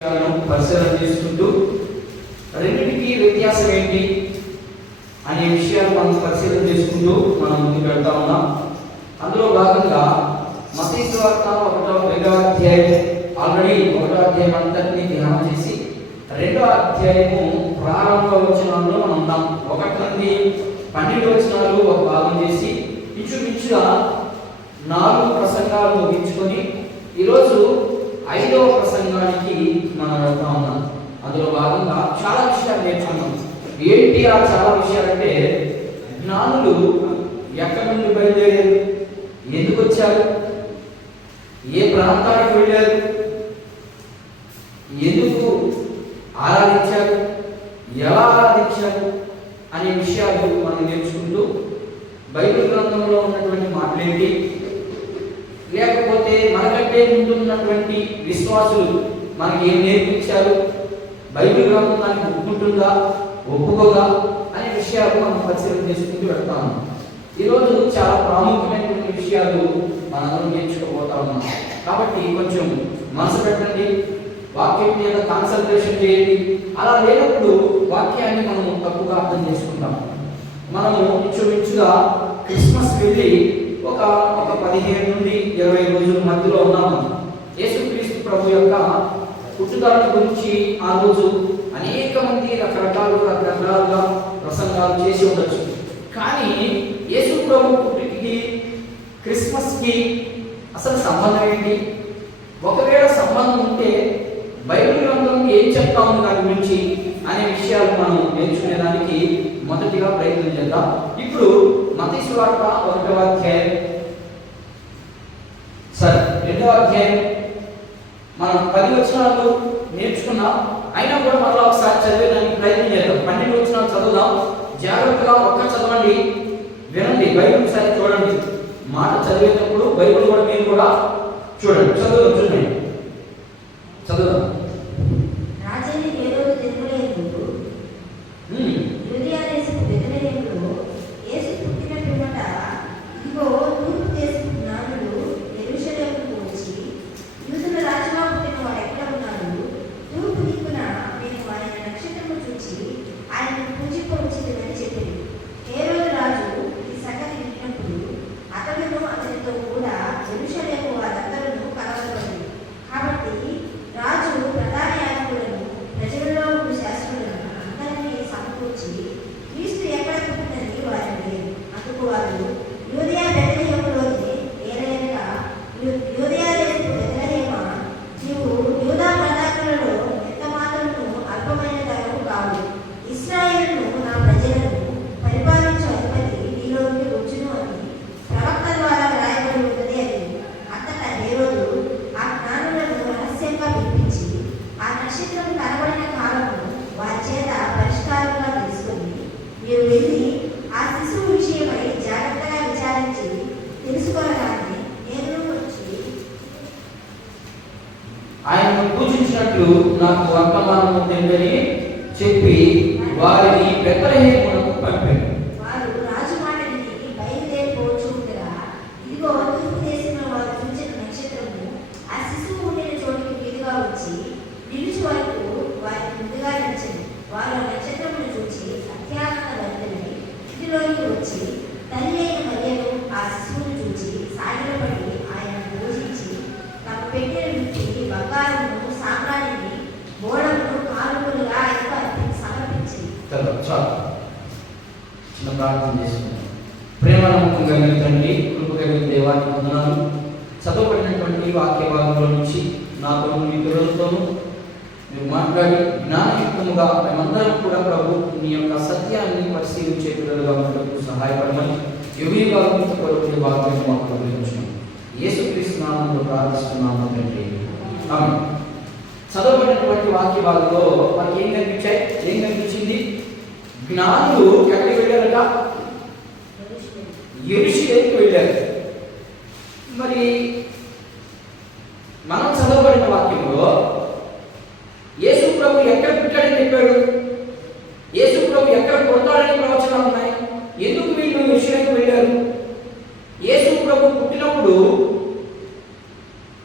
పరిశీలన చేసుకుంటూ రెండింటికి వ్యత్యాసం ఏంటి అనే విషయాలు మనం పరిశీలన చేసుకుంటూ మనం ముందుకు వెళ్తా ఉన్నాం. అందులో భాగంగా మత్తయి సువార్త 1వ అధ్యాయం ఆల్రెడీ 1వ అధ్యాయం అంతటిని ధ్యానం చేసి 2వ అధ్యాయము ప్రారంభ వచనాల్లో మనం ఉన్నాం. 1 నుండి 12 వచనాలు ఒక భాగం చేసి ఇంచుమించుగా 4 ప్రసంగాలు ముగించుకొని ఈరోజు 5వ ప్రసంగానికి మనం వెళ్తా ఉన్నాం. అందులో భాగంగా చాలా విషయాలు నేర్చుకున్నాం. ఏంటి ఆ చాలా విషయాలంటే, జ్ఞానులు ఎక్కడి నుండి బయలుదేరారు, ఎందుకు వచ్చారు, ఏ ప్రాంతానికి వెళ్ళారు, ఎందుకు ఆరాధించారు, ఎలా ఆరాధించారు అనే విషయాలు మనం నేర్చుకుంటూ బైబిల్ గ్రంథంలో ఉన్నటువంటి మాటలేంటి, లేకపోతే మనకంటే ముందున్నటువంటి విశ్వాసులు మనకి ఏం నేర్పించారు, బైబిల్ గ్రంథం దానికి ఒప్పుకుంటుందా ఒప్పుకోగా అనే విషయాలు మనం పరిశీలన చేసుకుంటూ వెళ్తాము. ఈరోజు చాలా ప్రాముఖ్యమైనటువంటి విషయాలు మనం నేర్చుకోబోతా ఉన్నాం. కాబట్టి కొంచెం మనసు పెట్టండి, వాక్యం మీద కాన్సన్ట్రేషన్ చేయండి. అలా లేనప్పుడు వాక్యాన్ని మనము తప్పుగా అర్థం చేసుకుంటాం. మనము ఇంచుమించుగా క్రిస్మస్ వెళ్ళి ఒక 15 నుండి 20 రోజుల మధ్యలో ఉన్నాము. యేసుక్రీస్తు ప్రభు యొక్క పుట్టుదల గురించి ఆ రోజు అనేక మంది రకరకాలుగా ప్రసంగాలు చేసి ఉండొచ్చు. కానీ యేసు ప్రభు పుట్టుకి క్రిస్మస్కి అసలు సంబంధం ఏంటి? ఒకవేళ సంబంధం ఉంటే బైబిల్ గ్రంథం ఏం చెప్తాము దాని గురించి అనే విషయాలు మనం నేర్చుకునేదానికి మొదటిగా ప్రయత్నం చేద్దాం. ఇప్పుడు మత్తయి సువార్త 1వ అధ్యాయం 2వ అధ్యాయం మనం 10 వచనాలు నేర్చుకున్నాం. అయినా కూడా మరలా ఒకసారి చదివేదానికి ప్రయత్నం చేద్దాం. 12 వచనాలు చదువుదాం. జాగ్రత్తగా ఒక్క చదవండి, వినండి, బైబిల్ ఒకసారి చూడండి. మాట చదివేటప్పుడు బైబిల్ కూడా మీరు కూడా చూడండి. చూడండి చదువుదాం. ఆయనను పూజించినట్లు నాకు వర్తమానం ఉందని చెప్పి వారిని బెత్లెహేమునకు పంపాడు. చిన్న ప్రార్థన చేసుకున్నాం. ప్రేమ నమ్మకం కలిగిన తండ్రి, కృప కలిగిన దేవానికి వందనాలు. చదవబడినటువంటి వాక్య భాగంలో నుంచి నాతో మీ పిల్లలతోనూ మీరు మాట్లాడి జ్ఞానయుక్తముగా మేమందరం కూడా ప్రభు మీ యొక్క సత్యాన్ని పరిశీలించే పిల్లలుగా ఉండటకు సహాయపడమని యువీ భాగం కొరకు వాక్యాన్ని మాకు అనుగ్రహించండి. యేసుక్రీస్తు నామములో ప్రార్థిస్తున్నాము తండ్రి, ఆమేన్. చదవబడినటువంటి వాక్య భాగంలో మనకి ఏం కనిపించింది? జ్ఞానులు ఎక్కడికి వెళ్ళారట? యెరూషలేముకి వెళ్ళారు. మరి మనం చదవబడిన వాక్యంలో యేసు ప్రభు ఎక్కడ పుట్టాడని చెప్పాడు, యేసు ప్రభు ఎక్కడ పుడతాడని ప్రవచనాలు ఉన్నాయి. ఎందుకు వీళ్ళు యెరూషలేముకి వెళ్ళారు? యేసు ప్రభు పుట్టినప్పుడు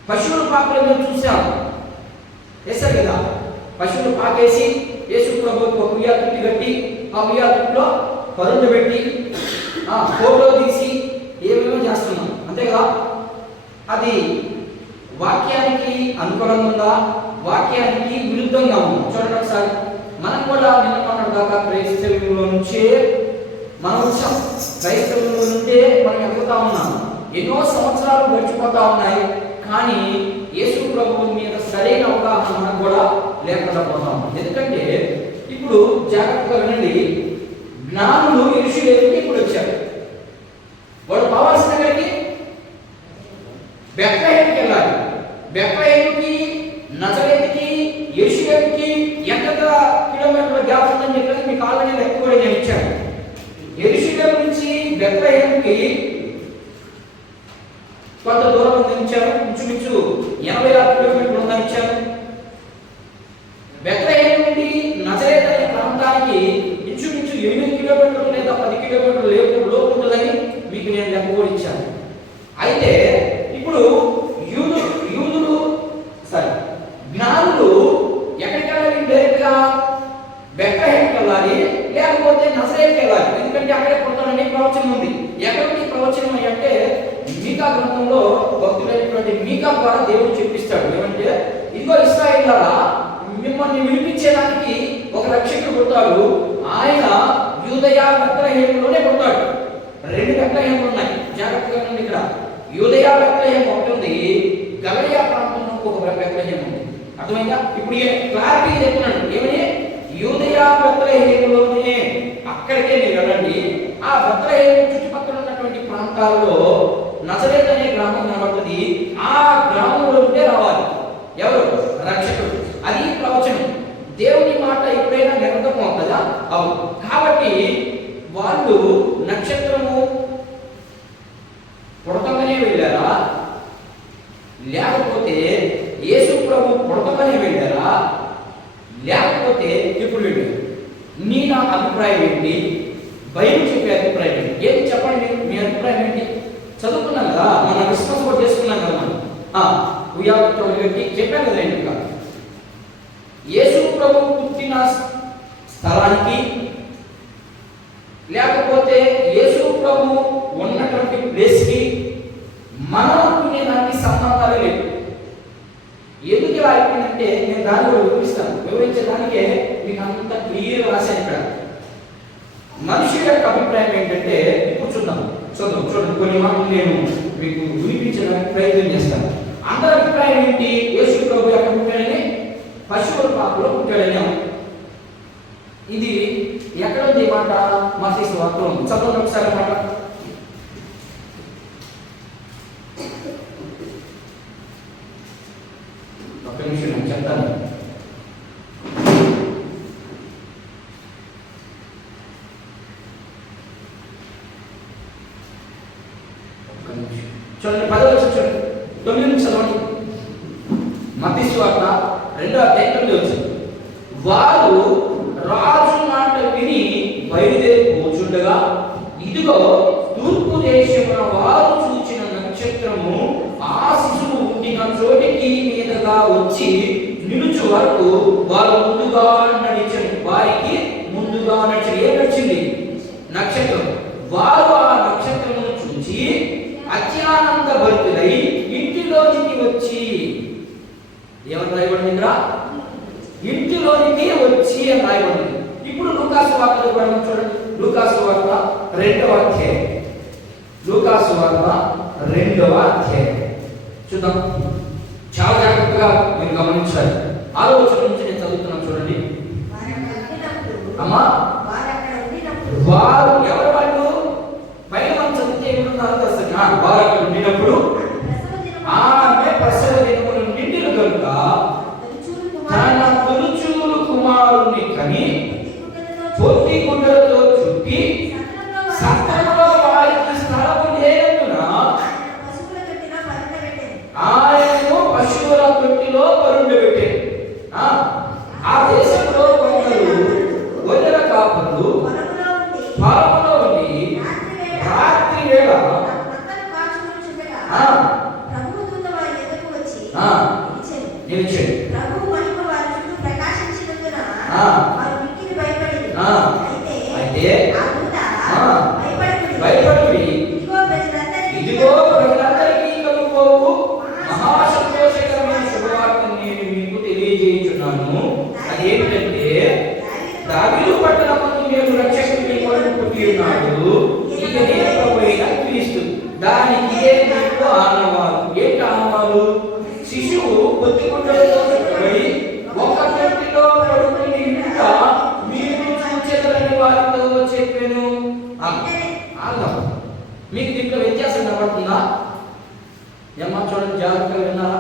పశువుల పాత్రలను చూశాం, వేశారు కదా. పశువులు పాకేసి యేసు ప్రభువుకి ఒక ఉయ్యాల తుట్టి కట్టి ఆ ఉయ్యాల తుట్టిలో పరుండు పెట్టి ఫోటో తీసి ఏమేమో చేస్తున్నాం, అంతే కదా. అది వాక్యానికి అనుకూలంగా ఉందా, వాక్యానికి విరుద్ధంగా ఉందా? చూడండి ఒకసారి. మనం కూడా నిన్న మొన్నటి దాకా క్రైస్తవులో నుంచే మనం వచ్చాం, క్రైస్తవులో నుండే మనం ఎదుగుతా ఉన్నాం. ఎన్నో సంవత్సరాలు గడిచిపోతా ఉన్నాయి, కానీ యేసు ప్రభువు మీద సరైన అవగాహన మనకు కూడా లేకుండా పోతాం. ఎందుకంటే ఇప్పుడు జాగ్రత్తగా వినండి, జ్ఞానులు యెరూషలేముకి ఇప్పుడు వచ్చారు. వాడు కావాల్సిన దగ్గరికి బెత్లెహేముకి వెళ్ళాలి. బెత్లెహేముకి, నజరేతుకి, యెరూషలేముకి ఎంత కిలోమీటర్ల గ్యాప్ ఉందని చెప్పేసి మీకు ఆల్రెడీ లెక్క కూడా నేను ఇచ్చాను. యెరూషలేము నుంచి బెత్లెహేముకి కొంత దూరం ఉందని ఇంచుమించు 86 కిలోమీటర్లు ఉందని ఇచ్చాను. బెత్లెహేము నుండి నజరేత్ అనే ప్రాంతానికి ఇంచుమించు 8 కిలోమీటర్లు లేదా 10 కిలోమీటర్లు లోపు ఉంటుందని మీకు నేను లెక్క కూడా ఇచ్చాను. అయితే ఇప్పుడు యూదులు జ్ఞానులు ఎక్కడికి వెళ్ళాలి? డైరెక్ట్గా బెత్లెహేముకి వెళ్ళాలి, లేకపోతే నజరేతుకి వెళ్ళాలి. ఎందుకంటే అక్కడే పుడతానని ప్రవచనం ఉంది. ఎక్కడికి ప్రవచనం అంటే మీకా గ్రంథంలో భక్తులైనటువంటి మీకా ద్వారా దేవుడు చెప్పిస్తాడు. ఏమంటే, ఇదిగో ఇశ్రాయేలులారా, మిమ్మల్ని విడిపించేదానికి ఒక రక్షకుడు పుడతాడు. ఆయన యూదయ బెత్లెహేములోనే పుడతాడు. 2 బెత్లెహేములు ఉన్నాయి, జాగ్రత్తగా ఉంది. ఇక్కడ యూదయ బెత్లెహేము ఒకటి ఉంది, గలిలయ ప్రాంతంలో ఒక బెత్లెహేము ఉంది. అర్థమైందా? ఇప్పుడు క్లారిటీ చెప్తున్నాడు. ఏమని? యూదయ బెత్లెహేములోనే, అక్కడికే మీరు వెళ్ళండి. ఆ బెత్లెహేము చుట్టుపక్కల ఉన్నటువంటి ప్రాంతాల్లో నజరేత్ అనే గ్రామం కనబడుతుంది. ఆ గ్రామంలో ఉంటే రావాలి ఎవరు? రక్షకుడు. అది ప్రవచనం. దేవుని మాట ఎప్పుడైనా నిరంతరం అవుతుందా? అవును. కాబట్టి వాళ్ళు నక్షత్రము పుడతంగానే వెళ్ళారా, లేకపోతే యేసు ప్రభు పుడతంగానే వెళ్ళారా, లేకపోతే ఎప్పుడు వెళ్ళారు? నా అభిప్రాయం ఏంటి? బైబిల్ చెప్పే అభిప్రాయం ఏంటి? ఏది చెప్పండి, మీ అభిప్రాయం ఏంటి? చదువుకున్నాం కదా, మన క్రిస్మస్ కూడా చేసుకున్నాం కదా మనం. ఉయ్యాలకి చెప్పాను కదా. ఇంకా యేసు ప్రభు పుట్టిన స్థలానికి లేకపోతే యేసు ప్రభు ఉన్నటువంటి ప్లేస్కి మనం అనుకునేదానికి సంబంధాలు లేవు. ఎందుకు ఇలా అయిపోయిందంటే నేను దాన్ని కూడా వివరిస్తాను. వివరించడానికే మీకు అంత క్లియర్ రాశాను. ఇక్కడ మనిషి యొక్క అభిప్రాయం ఏంటంటే, ఇప్పుడు చూడండి కొన్ని మాటలు నేను మీకు వినిపించడానికి ప్రయత్నం చేస్తాను. అందరి అభిప్రాయం ఏంటి? యేసు ప్రభు ఎక్కడ పుట్టాడని? పశువుల పాకలో పుట్టాడని. ఇది ఎక్కడ ఉంది మాట? మత్తయి సువార్తలో ఉంది. చదవండి ఒకసారి మాట. ఒక్క నిమిషం నేను చెప్తాను. చూడండి 10వ వచనం చూడండి, 9 నుంచి చదవండి. మత్తయి సువార్త 2వ అధ్యాయం 9వ వచనం. వారు రాజు మాట విని బయలుదేరి కూర్చుండగా, ఇదిగో తూర్పు దేశమున వారు చూచిన నక్షత్రము ఆ శిశువు పుట్టిన చోటికి మీదగా వచ్చి నిలుచు వరకు వారు ముందుగా నడిచను. వారికి ముందుగా నడిచింది నక్షత్రం. వారు ఆ నక్షత్రమును చూచి అత్యానంద భరితులై ఇంటిలోనికి వచ్చి, ఏమని రాయబడింది? ఇంటిలోనికి వచ్చి అని రాయబడింది. ఇప్పుడు లూకాసు వార్తలో కూడా చూడండి. లూకాసు వార్త 2వ అధ్యాయం. లూకాసు వార్త 2వ అధ్యాయం చూద్దాం. చాలా జాగ్రత్తగా మీరు గమనించాలి. 6వ వచనం నుంచి నేను చదువుతున్నాను చూడండి. అమ్మా, వారు ఎవరు? వాళ్ళు పైన మనం చదివితే ఏమన్నారు తెలుసా? వారు అక్కడ ఉండినప్పుడు ఆమె ప్రసవ దినములు నిండిన కనుక తన తొలిచూలు కుమారుని కని పొత్తి గుడ్డలతో చుట్టి సత్రంలో వారికి స్థలము లేనందున ఆయనను పశువుల తొట్టిలో పరుండబెట్టాడు. ఆ దేశంలో కొందరు గొర్రెల కాపరులు పొలంలో ఉండి రాత్రి వేళ నిలిచాడు. అయితే భయపడుడి, ఇదిగో ప్రజలందరికీ కలుగుపోవు మహాసంతోషకరమైన శుభవార్తను నేను మీకు తెలియజేయుచున్నాను. అదేమిటంటే దావీదు పట్టణమందు నేను రక్షకుడిని పుట్టి ఉన్నాడు, ఈయనే ప్రభువైన క్రీస్తు. దానికి మీకు ఆనవాలు. ఏంటి ఆనవాలు? శిశువు పొత్తిగుడ్డలతో చుట్టబడి ఒక తొట్టిలో పడుకుని ఉంట మీరు చూచెదరని వారితో చెప్పాను. మీకు దీంట్లో వ్యత్యాసం కనబడుతుందా? ఏమన్నా చూడండి, జాగ్రత్తగా విన్నారా?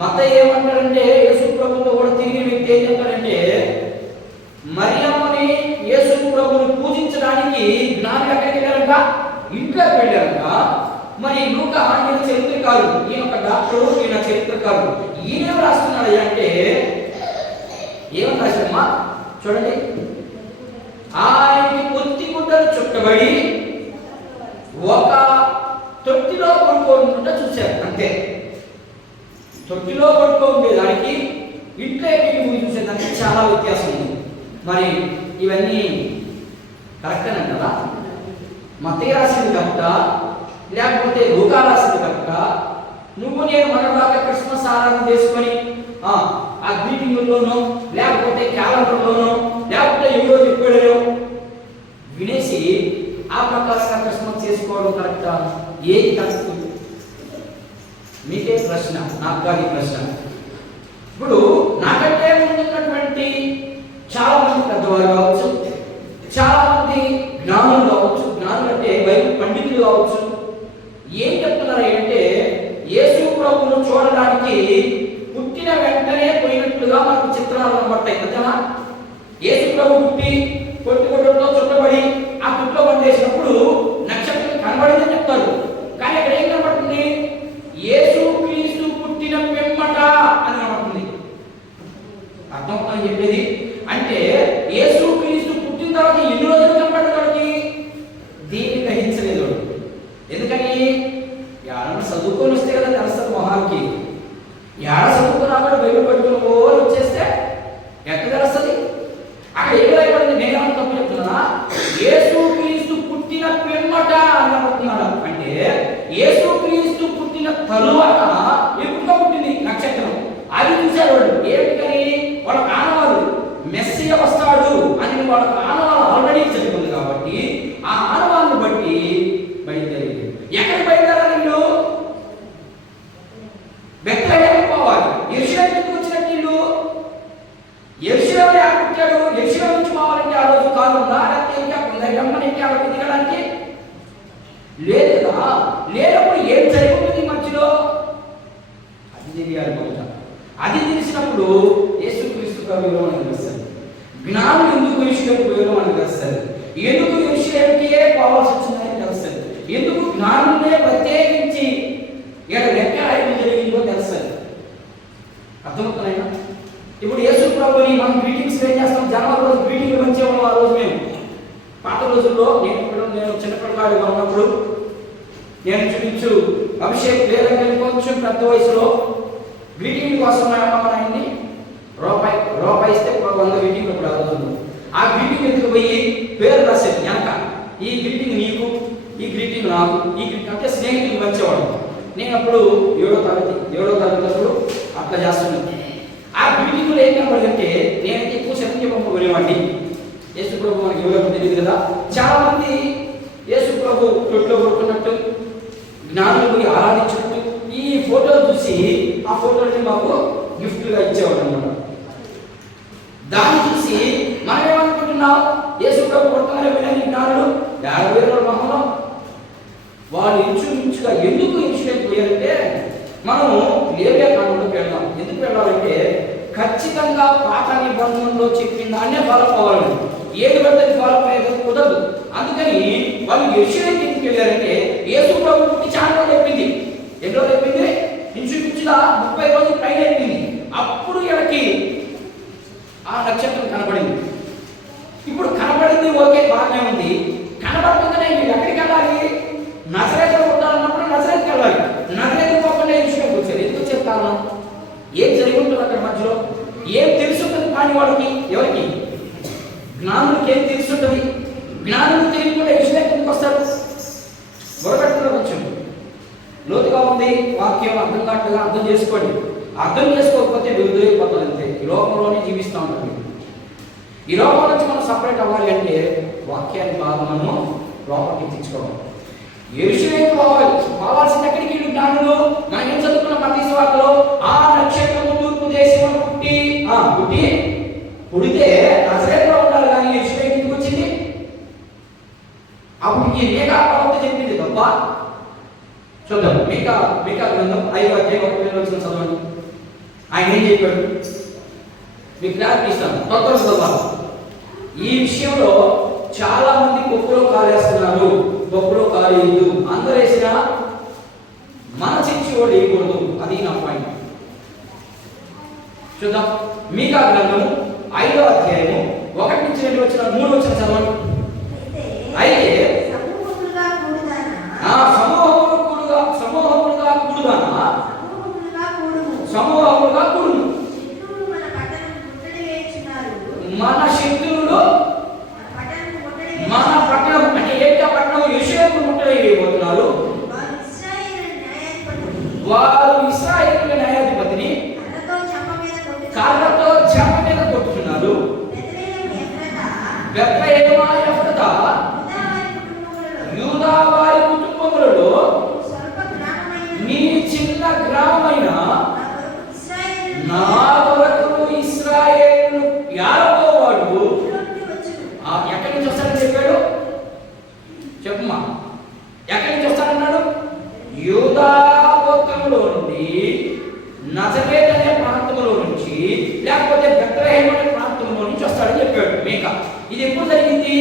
మత్తయి ఏమంటారంటే యేసు ప్రభుతో కూడా తిరిగిన వ్యక్తి ఏం చెప్తారంటే, మరియమ్మని యేసు ప్రభుని పూజించడానికి జ్ఞానులు ఎక్కడికి వెళ్ళారంట? ఇంట్లోకి వెళ్ళారంట. మరి లూకా ఈయన చరిత్రకారుడు, ఈయన ఒక డాక్టరు, ఈయన చరిత్రకారుడు. ఈయన రాస్తున్నాడు అంటే ఏమని రాశారమ్మా చూడండి, ఆయనకి పొత్తి గుడ్డలు చుట్టబడి ఒక తొట్టిలో పడుకోకుండా చూశారు. అంతే. తొట్టిలో పడుకోబడేదానికి ఇంట్లో చూసేదానికి చాలా వ్యత్యాసం ఉంది. మరి ఇవన్నీ కరెక్టేనా కదా? మత్తయి రాసింది కరెక్టా లేకపోతే లూకా రాసింది కరెక్టా? నువ్వు నేను మనలాగా క్రిస్మస్ ఆరాధన చేసుకొని ఆ గ్రీటింగ్లోనో లేకపోతే క్యాలెండర్లోనో లేకపోతే ఎవరో చెప్పాడో వినేసి ఆ ప్రకారంగా క్రిస్మస్ చేసుకోవడం కరెక్టా? ఏది కరెక్ట్? మీకే ప్రశ్న, నాకు కాదు ప్రశ్న. ఇప్పుడు నాకంటే ముందున్నటువంటి చాలా మంది పెద్దవారు కావచ్చు, చాలా మంది జ్ఞానులు కావచ్చు, జ్ఞానులు అంటే బైబిల్ పండితులు కావచ్చు, ఏం చెప్తున్నారు అంటే యేసు ప్రభువును చూడడానికి పుట్టిన వెంటనే పోయినట్లుగా మనకు చిత్రాలు కనబడతాయి కదా. యేసు ప్రభు పుట్టి పొట్టుగుడ్డలతో చుట్టబడి ఆ పుట్లో వండేసినప్పుడు నక్షత్రం కనబడిందని చెప్తారు. కానీ అక్కడ ఏం కనబడుతుంది? యేసు క్రీస్తు పుట్టిన పిమ్మట అని కనబడుతుంది. అర్థమవుతుందని చెప్పేది అంటే యేసు క్రీస్తు పుట్టిన తర్వాత ఎన్ని రోజులు కనబడ్డాడికి దీన్ని గ్రహించలేదు. ఎందుకని ఎవరన్నా చదువుకొని వస్తే కదా తెలుస్తుంది మొహానికి. ఏడ చదువుకుని రాబడి బైబిల్ పట్టుకుని ఓరు వచ్చేస్తే ఎక్కడ తెలుస్తుంది? అక్కడ ఏమి రాయబడింది? నేనేమన్నా తప్పు చెప్తున్నా? యేసు క్రీస్తు పుట్టిన పిమ్మట అని కనబడుతున్నాడు. అంటే యేసు క్రీస్తు పుట్టిన తరువాత ఎప్పుడుగా పుట్టింది నక్షత్రం. అది చూశారు వాళ్ళు. ఏమిటని? వాళ్ళ ఆనవాళ్ళు మెస్సియా వస్తాడు అని వాళ్ళ ఆనవాళ్ళు ఆల్రెడీ జరిగింది కాబట్టి ఆ ఆనవాళ్ళను బట్టి బయలుదేరింది. ఎక్కడ బయలుదేరాలి? వీళ్ళు బెత్లెహేముకు పోవాలి. యెరూషలేము ఎందుకు వచ్చినట్టు? వీళ్ళు యెరూషలేములో ఎక్కడ పుట్టాడు? యెరూషలేము నుంచి పోవాలంటే ఆ రోజు కాదు ఉందా? లేకపోతే ఇంకా రమ్మని అక్కడికి దిగడానికి లేదు కదా. లేనప్పుడు ఏం జరుగుతుంది మధ్యలో? అది తెలియాలి మొదట. అది తెలిసినప్పుడు యేసుక్రీస్తు ప్రభువులో మనకు తెలుస్తుంది. జ్ఞానం ఎందుకు యెరూషలేముకు పోయారో మనకు తెలుస్తుంది. ఎందుకు యెరూషలేముకి పోవాల్సి వచ్చిందని తెలుస్తుంది. ఎందుకు జ్ఞానంనే ప్రత్యేకించి ఇక్కడ లెక్క రాయడం జరిగిందో తెలుస్తుంది. అర్థమవుతున్నాయినా? ఇప్పుడు యేసు ప్రభుని మనం గ్రీటింగ్స్ ఏం చేస్తాం? జనవరి రోజు గ్రీటింగ్ మంచిగా ఆ రోజు మేము పాత రోజుల్లో నేను చిన్నపిల్లవాడిగా ఉన్నప్పుడు నేను చూపించు అభిషేక్ లేదంటే కొంచెం పెద్ద వయసులో గ్రీటింగ్ కోసం ఆయన్ని రూపాయి ఇస్తే 100 గ్రీటింగ్ ఇప్పుడు ఆ రోజుల్లో ఆ గ్రీటింగ్ ఎందుకు పోయి పేరు రాసేది వెనక. ఈ గ్రీటింగ్ నీకు, ఈ గ్రీటింగ్ నాకు, ఈ గ్రీటింగ్ అంటే స్నేహితులు వచ్చేవాడు. నేను అప్పుడు 7వ తరగతి అప్పుడు అట్లా చేస్తున్నాను. ఆ గ్రీటింగ్లో ఏం కనబడిందంటే నేనైతే ఎక్కువ శక్తి కొనేవాడిని. యేసు ప్రభు మనకి ఎవరో తెలియదు కదా. చాలా మంది యేసు ప్రభు తొట్లో కొడుకున్నట్టు జ్ఞానులు పోయి ఆరాధించినట్టు ఈ ఫోటో చూసి ఆ ఫోటోని మాకు గిఫ్ట్గా ఇచ్చేవాడు అనమాట. దాన్ని చూసి మనం ఏమనుకుంటున్నాం? యేసు ప్రభు కొడుతున్నారే వినని జ్ఞానులు 50,000 మహంలో వాళ్ళు ఇంచుమించుగా ఎందుకు ఇన్సిడెంట్ పోయారంటే మనము లేవియా కాండంలోకి వెళ్దాం. ఎందుకు వెళ్ళాలంటే ఖచ్చితంగా పాత నిబంధనలో చెప్పిన దాన్నే ఫాలో అవ్వాలని. ఏది పడితే ఫాలో అయ్యేది కుదరదు. అందుకని వాళ్ళు యెరూషలేముకి ఎందుకు వెళ్ళారంటే యేసు ప్రభు పుట్టి చాలా రోజులు చెప్పింది. ఎన్ని రోజులు చెప్పింది? ఇంచుమించుగా 30 రోజులు పైన చెప్పింది. అప్పుడు వీళ్ళకి ఆ నక్షత్రం కనబడింది. ఇప్పుడు కనబడింది ఓకే, బాగానే ఉంది. కనబడుతుందనే వీళ్ళు ఎక్కడికి వెళ్ళాలి? నజరేతులో ఉండాలన్నప్పుడు నజరేతుకి వెళ్ళాలి. నజరేతు పోకుండా యెరూషలేముకి వచ్చారు. ఎందుకు చెప్తాను? ఏం జరిగి ఉంటుంది అక్కడ మధ్యలో? ఏం తెలుసుకుంటుంది? కానీ వాళ్ళకి ఎవరికి? జ్ఞానులకి ఏం తెలుసుంటుంది? జ్ఞానులు తెలియకుండా యెషయా ఎందుకు వస్తాడు? బుర్రకట్టులో కొంచెం లోతుగా ఉంది వాక్యం, అర్థం కావట్లేదా? అర్థం చేసుకోండి. అర్థం చేసుకోకపోతే విరుదైపోతుంది అంతే. ఈ లోకంలోనే జీవిస్తూ ఉంటుంది. ఈ లోకం నుంచి మనం సపరేట్ అవ్వాలి అంటే వాక్యాన్ని బాగా మనం లోపలికి తెచ్చుకోవాలి. యెరూషలేముకు పోవాల్సిన ఎక్కడికి? వీళ్ళు జ్ఞానులు. మనం ఏం చదువుకున్న మత్తయి సువార్తలో ఆ నక్షత్రము తూర్పు దేశంలో పుడితే నజరేతులో ఉండాలి, కానీ యెరూషలేము ఎందుకు వచ్చింది? అప్పుడు ఈ మీకా ప్రవక్త చెప్పింది తప్ప. చూద్దాం మీకా గ్రంథం 5వ అధ్యాయం 1 వచనం చదవండి. ఆయన ఏం చెప్పాడు మీకు క్లారిటీ ఇస్తాను. తొందరగా చదవాలి. ఈ విషయంలో చాలా మంది పప్పులో కాలేస్తున్నారు. పప్పులో కాలేదు అందరూ వేసినా మన చర్చి వాడు వేయకూడదు. అది నా పాయింట్. చూద్దాం. మీకా గ్రంథము 5వ అధ్యాయము 1 నుంచి 2 వచనాలు 3 వచనం చదవండి. అయితే సమూహములుగా కూడును. మన శత్రువులు మన పట్టణం అంటే ఏంటో పట్టణం యెరూషలేము ముట్టడి వేయబోతున్నారు. వారు ఇశ్రాయేలు న్యాయాధిపతిని కాళ్ళతో చెంప మీద కొట్టుతున్నారు. బెత్లెహేము ఎఫ్రాతా యూదా వారి కుటుంబములలో నీ చిన్న గ్రామమైన నా కొరకు ఇశ్రాయేలు యాకోబు ఎక్కడి నుంచి వస్తాడని చెప్పాడు? చెప్పమ్మా, ఎక్కడి నుంచి వస్తాడన్నాడు? యూదా గోత్రములో నుండి, నజరేతు అనే ప్రాంతంలో నుంచి, లేకపోతే బెత్లెహేము అనే ప్రాంతంలో నుంచి వస్తాడని చెప్పాడు మీకా. ఇది ఎప్పుడు జరిగింది?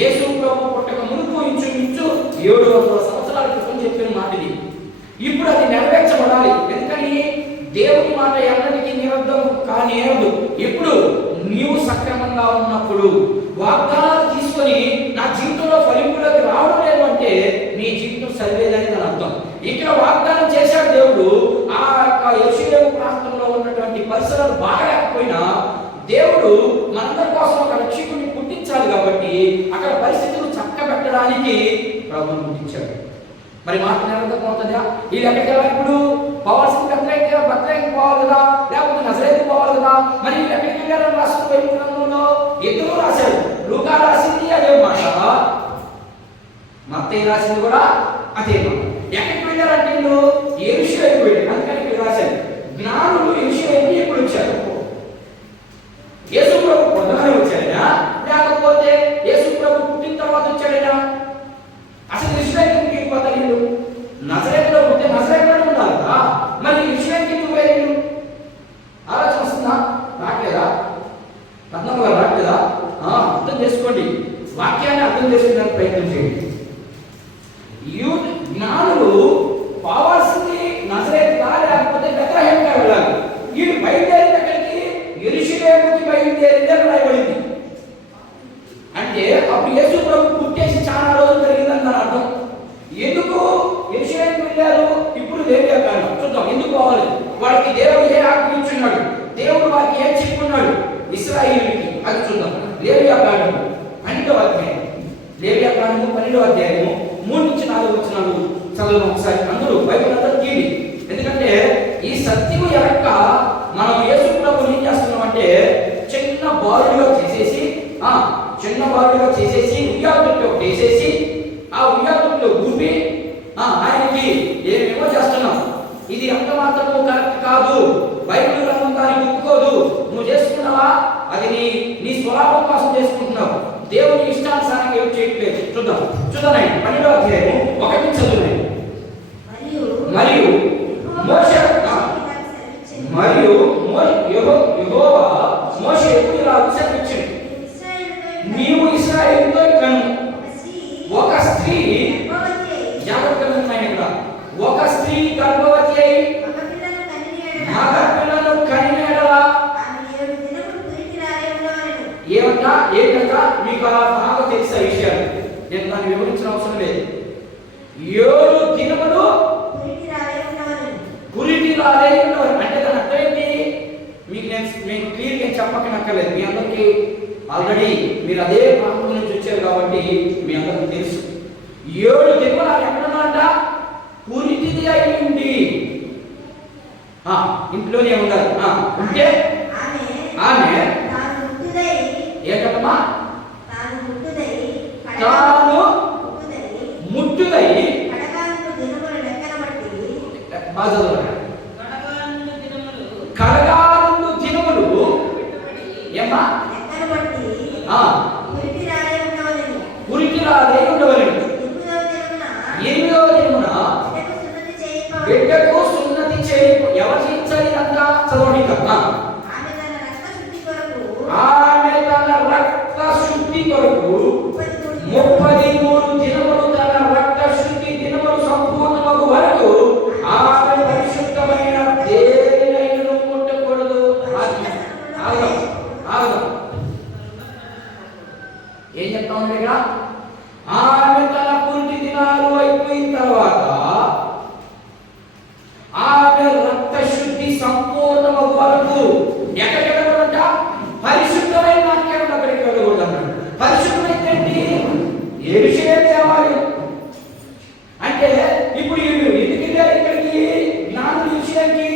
యేసు ప్రభు పుట్టక మునుపు ఇంచుమించు 700 సంవత్సరాల క్రితం చెప్పిన మాట ఇది. ఇప్పుడు అది నెరవేర్చబడాలి. ఎందుకని? దేవుని మాట ఎన్నటికీ నిరర్ధం కానేరదు. ఇప్పుడు నీవు సక్రమంగా ఉన్నప్పుడు వాగ్దానాలు తీసుకొని నా జీవితంలో ఫలింపులోకి రావడం లేదు అంటే నీ జీవితం సరిలేదని దాని అర్థం. ఇక్కడ వాగ్దానం చేశాడు దేవుడు. ఆ యొక్క యెరూషలేము ప్రాంతంలో ఉన్నటువంటి పరిసరాలు బాగలేకపోయినా దేవుడు మనందరి కోసం ఒక రక్షకుడిని పుట్టించాలి కాబట్టి అక్కడ పరిస్థితులు చక్కబెట్టడానికి ప్రభువును పుట్టించాడు. మరి మాట నిరంతరం అవుతుందా? వీళ్ళు ఎక్కడికి వెళ్ళాలి? ఇప్పుడు పోవాల్సిన బెత్లెహేము పోవాలి కదా, లేకపోతే నజరేతు పోవాలి కదా. మరి వీళ్ళు ఎక్కడికి వెళ్ళారని రాసిన బైబిల్ గ్రంథంలో ఇద్దరు రాశారు. లూకా రాసింది అదే మాట, మత్తయి రాసింది కూడా అదే మాట. ఎక్కడికి వెళ్ళారంటే వీళ్ళు యెరూషలేముకు వెళ్ళారు. అందుకని ఇక్కడ రాశారు జ్ఞానులు యెరూషలేముకు ఎప్పుడు వచ్చారు? యేసు ప్రభు పొద్దునే వచ్చాడైనా, లేకపోతే యేసు ప్రభు పుట్టిన తర్వాత వచ్చాడైనా? అసలు యెరూషలేముకి వెళ్ళిపోతారు వీళ్ళు. నజరేతులో ఉంటే నజరేతులోనే ఉండాలి కదా. మరి యెరూషలేముకి ఎందుకు వెళ్ళారు? ఆలోచన వస్తుందా? రాట్లేదా? పద్మం గారు రాట్లేదా? అర్థం చేసుకోండి. వాక్యాన్ని అర్థం చేసుకునే ప్రయత్నం చేయండి. జ్ఞానులు పోవాల్సింది నజరేతుగా లేకపోతే బెత్లెహేముగా వెళ్ళాలి. వీళ్ళు బయలుదేరిన ఎక్కడికి? యెరూషలేముకి బయలుదేరింది అని రాయబడింది. అంటే అప్పుడు యేసు ప్రభు పుట్టేసి చాలా రోజులు జరిగిందని దాని అర్థం. ఎందుకు యెరూషలేముకి వెళ్ళారు? ఇప్పుడు లేవియా కాండం చూద్దాం. ఎందుకు పోవాలి? వాడికి దేవుడు ఏ ఆజ్ఞ ఇచ్చున్నాడు? దేవుడు వారికి ఏం చెప్పుకున్నాడు ఇశ్రాయేలుకి? అది చూద్దాం. లేవియా కాండం 12వ అధ్యాయం. లేవియా కాండము 12వ అధ్యాయము 3 నుంచి 4 వచనాలు చదువుదాం ఒకసారి. అందరూ బైబిల్ అంతా తీయండి. ఎందుకంటే ఈ సత్యము ఎరక్క మనం యేసు ప్రభువుని ఏం చేస్తున్నాం అంటే చిన్న బాలుగా చేసేసి ఉయ్యాలతో వేసేసి ఆ ఉయ్యాలతో గుంపి ఆయనకి ఏమేమో చేస్తున్నాం. ఇది ఎంత మాత్రము కరెక్ట్ కాదు. బైబిల్ గ్రంథం దానికి ఒప్పుకోదు. నువ్వు చేసుకున్నావా? అది నీ స్వలాభం కోసం చేసుకుంటున్నావు. దేవుని ఇష్టానుసారంగా ఏం చేయట్లేదు. చూద్దాం 12వ అధ్యాయం 1 నుంచి చదువునండి. మరియు యెహోవా మోషేకు ఇలా ఆజ్ఞాపించాడు, నీవు ఇశ్రాయేలుతో కను ఒక స్త్రీ ఒక స్త్రీ గర్భవతి అయి మగ పిల్లను కనిన యెడల ఏంటంట మీకు బాగా తెలిసే విషయాలు. నేను దాన్ని వివరించిన అవసరం లేదు. 7 దినములు పురిటిలాలే ఉన్నవారు అంటే దాని అర్థం ఏంటి? మీకు నేను క్లియర్గా చెప్పక్కనక్కర్లేదు, మీ అందరికీ ఆల్రెడీ మీరు అదే ప్రాంతం నుంచి వచ్చారు కాబట్టి మీ అందరికీ తెలుసు. 7 దినములు ఎక్కడున్నారంట? పూరితిది అయ్యింది. ఇంట్లోనే ఉండాలి. ఉంటే ఆమె ఏంటమ్మా? తాను ముట్టుదై కడగారు దినములు ఏమ్మా ఉరికి రాదే ఉండవలను. 8వ దినమున బిడ్డకు సున్నతి చేయ. ఎవరు చేయించాలి అంతా? చదవండి. ఆమె తన రక్త శుద్ధి కొరకు 33 దినములు తన రక్త శుద్ధి దినములు సంపూర్ణమగు వరకు ఆమె పరిశుద్ధమైన దేనినైనా ముట్టకూడదు. ఏం చెప్తా ఉంది ఇక్కడ? ఆమె తన పూర్తి దినాలు అయిపోయిన తర్వాత ఆమె రక్త శుద్ధి సంపూర్ణమగు వరకు ఎక్కడికి వెళ్ళకూడదంట? పరిశుద్ధమైన వాక్యం అక్కడికి వెళ్ళకూడదు అన్నాడు. పరిశుద్ధమైతే యెరూషలేము దేవాలయం అంటే ఇప్పుడు ఎందుకు ఇక్కడికి జ్ఞానం విషయానికి?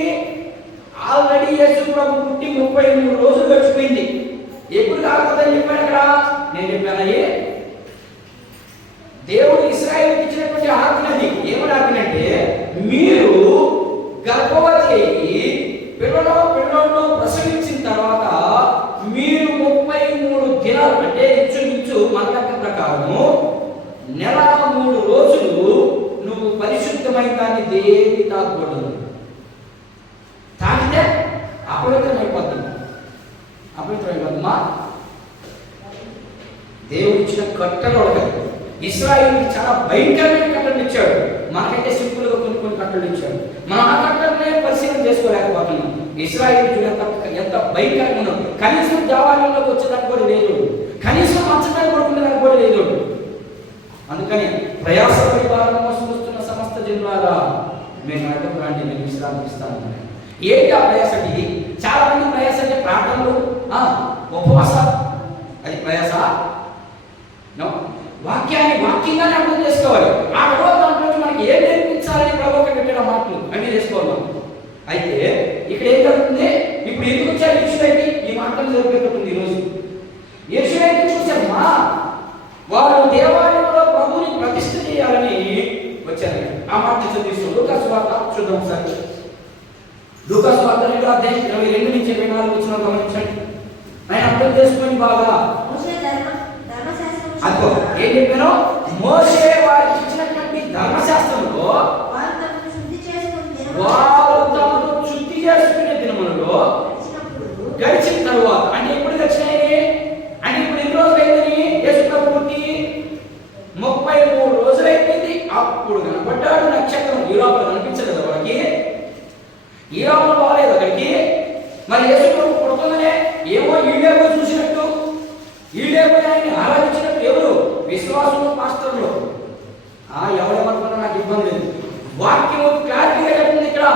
ఆల్రెడీ యేసు ప్రభు పుట్టి 33 రోజులు గడిచిపోయింది. ఎప్పుడు కాకపోతే చెప్పాడు అక్కడ? నేను చెప్పానయ్యే, దేవుడు ఇశ్రాయేలుకి ఇచ్చినటువంటి ఆజ్ఞది. ఏమని ఆజ్ఞంటే, మీరు గర్భవతి అయ్యి పిల్లలను ప్రసవించిన తర్వాత మీరు 33 దినాలు అంటే ఇంచుమించు మన లెక్క ప్రకారము నెల 3 రోజులు నువ్వు పరిశుద్ధమైన దాన్ని దేని తాగకూడదు. తాగితే అపవిత్రమైపోతుంది. అపవిత్రమైపోతుందా? దేవుడు ఇచ్చిన కట్టలు అడగదు. ఇశ్రాయేలుకి చాలా భయంకరమైన కట్టలు ఇచ్చాడు. మనకైతే సింపుల్ గా కొన్ని కట్టలు ఇచ్చాడు. మనం ఆ కట్టలనే పరిశీలన చేసుకోలేకపోతున్నాం. ఇశ్రాయేలు ఎంత భయంకరంగా ఉన్నాడు. కనీసం దేవాలయంలోకి వచ్చేదానికి కూడా లేదు. కనీసం మంచమే పడుకునేదానికి కూడా లేదు. అందుకని ప్రయాసపడి భారం మోసుకొస్తున్న సమస్త జనులారా మేము అడ్డం రాండి, నేను విశ్రాంతి ఇస్తాను. ఏంటి ఆ ప్రయాస? చాలా మంది ప్రయాస అంటే ప్రార్థనలు, ఉపవాస, అది ప్రయాస. వాక్యంగానే అర్థం చేసుకోవాలి. ఆ తర్వాత దాంట్లో మనకి ఏం నేర్పించాలని ప్రభు పెట్టిన మాటలు అన్నీ చేసుకోవాలి. అయితే ఇక్కడ ఏం జరుగుతుంది? ఇప్పుడు ఎందుకు వచ్చారు యెరూషలేముకి? ఈ మాటలు జరిపేటప్పుడు ఈరోజు యెరూషలేముకి చూసామా, వారు దేవాలయంలో ప్రభువుని ప్రతిష్ఠ చేయాలని వచ్చారు. ఆ మాట చదివిస్తాం. లూకా సువార్త చూద్దాం ఒకసారి. లూకా సువార్త 2వ అధ్యాయం 22 నుంచి 24 వచ్చిన గమనించండి. ఆయన అర్థం చేసుకొని బాగా అదిగో ఏం చెప్పాను? మోషే వారికి ఇచ్చినటువంటి ధర్మశాస్త్రంలో వారు తమను శుద్ధి చేసుకునే దినములలో గడిచిన తరువాత, అంటే ఎప్పుడు గడిచినాయి? అంటే ఇప్పుడు ఎన్ని రోజులు అయిందని? యేసు ప్రభు పుట్టి 33 రోజులు అయిపోయింది. అప్పుడు కనపడ్డాడు నక్షత్రం. ఈ లోపల కనిపించలేదు వాడికి, ఈ లోపల బాగాలేదు అక్కడికి. మరి యేసు ప్రభు పుడుతుందనే ఏమో ఈడే పోయి చూసినట్టు, ఈడే పోయి ఆయన్ని ఆరాధించినట్టు ఎవరు? విశ్వాసులు, పాస్టర్లు. ఎవరేమనుకున్నా నాకు ఇబ్బంది లేదు. వాక్యం క్లారిటీగా చెప్తుంది ఇక్కడ.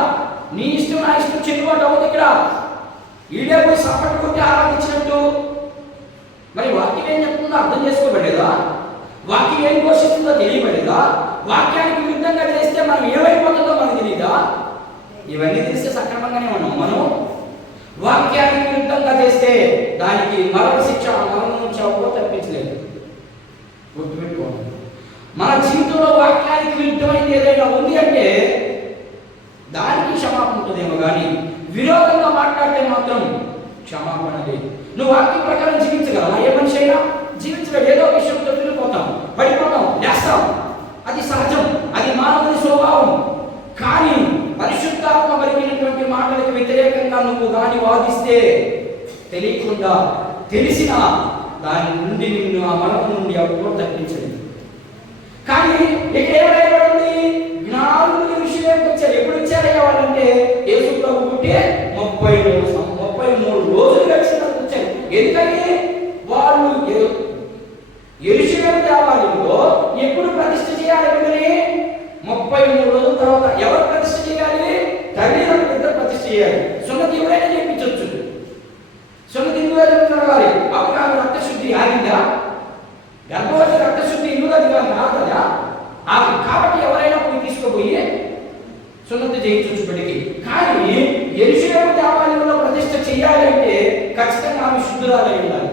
నీ ఇష్టం నా ఇష్టం చెల్లుబాటు అవుతుంది ఇక్కడ. ఈడే పోయి సపరేట్ కొట్టి ఆరాధించినట్టు. మరి వాక్యం ఏం చెప్తుందో అర్థం చేసుకోబడేదా? వాక్యం ఏం పోషిస్తుందో తెలియబడేదా? వాక్యానికి విరుద్ధంగా చేస్తే మనం ఏమైపోతుందో మనకు తెలియదా? ఇవన్నీ తెలిస్తే సక్రమంగానే ఉన్నాం మనం. వాక్యానికి విరుద్ధంగా చేస్తే దానికి మరణ శిక్ష, మరణం నుంచి అవ్వ తప్పించలేదు. గుర్తుపెట్టుకోండి. మన జీవితంలో వాక్యానికి విరుద్ధమైంది ఏదైనా ఉంది అంటే దానికి క్షమాపణ ఉంటుందేమో కానీ విరోధంగా మాట్లాడితే మాత్రం క్షమాపణ లేదు. నువ్వు వాక్యం ప్రకారం జీవించగలవా? ఏ మనిషి అయినా జీవించగలడు. ఏదో విషయంతో తిరిగిపోతాం, పడిపోతాం, లేస్తాం. అది సహజం, అది మానవుని స్వభావం. కానీ పరిశుద్ధాత్మ కలిగినటువంటి మాటలకు వ్యతిరేకంగా నువ్వు దాన్ని వాదిస్తే తెలియకుండా తెలిసిన దాని నుండి నిన్ను ఆ మరణం నుండి అప్పుడు తప్పించలేదు. కానీ ఇక్కడ ఏమైనా జ్ఞానుల విషయానికి వచ్చారు. ఎప్పుడు వచ్చారయ్యా వాళ్ళంటే యేసు ప్రభు పుట్టే 33 రోజులు గడిచినందుకు వచ్చారు. ఎందుకని? వాళ్ళు యెరూషలేము దేవాలయంలో ఎప్పుడు ప్రతిష్ఠ చేయాలి? 33 రోజుల తర్వాత. ఎవరు ప్రతిష్ఠ చేయాలి? తల్లిదండ్రులు ఇద్దరు ప్రతిష్ఠ చేయాలి. సున్నతి ఎవరైనా చేయించవచ్చు. వేదన జరగాలి. అప్పుడు ఆమె రక్తశుద్ధి ఆగిందా? గర్భవతి రక్తశుద్ధి ఇల్లుగా రాదా? కాబట్టి ఎవరైనా పోయి తీసుకుపోయి సున్నతి చేయించబడికి. కానీ యెరూషలేము దేవాలయంలో ప్రతిష్ఠ చేయాలి అంటే ఖచ్చితంగా ఆమె శుద్ధురాలై ఉండాలి.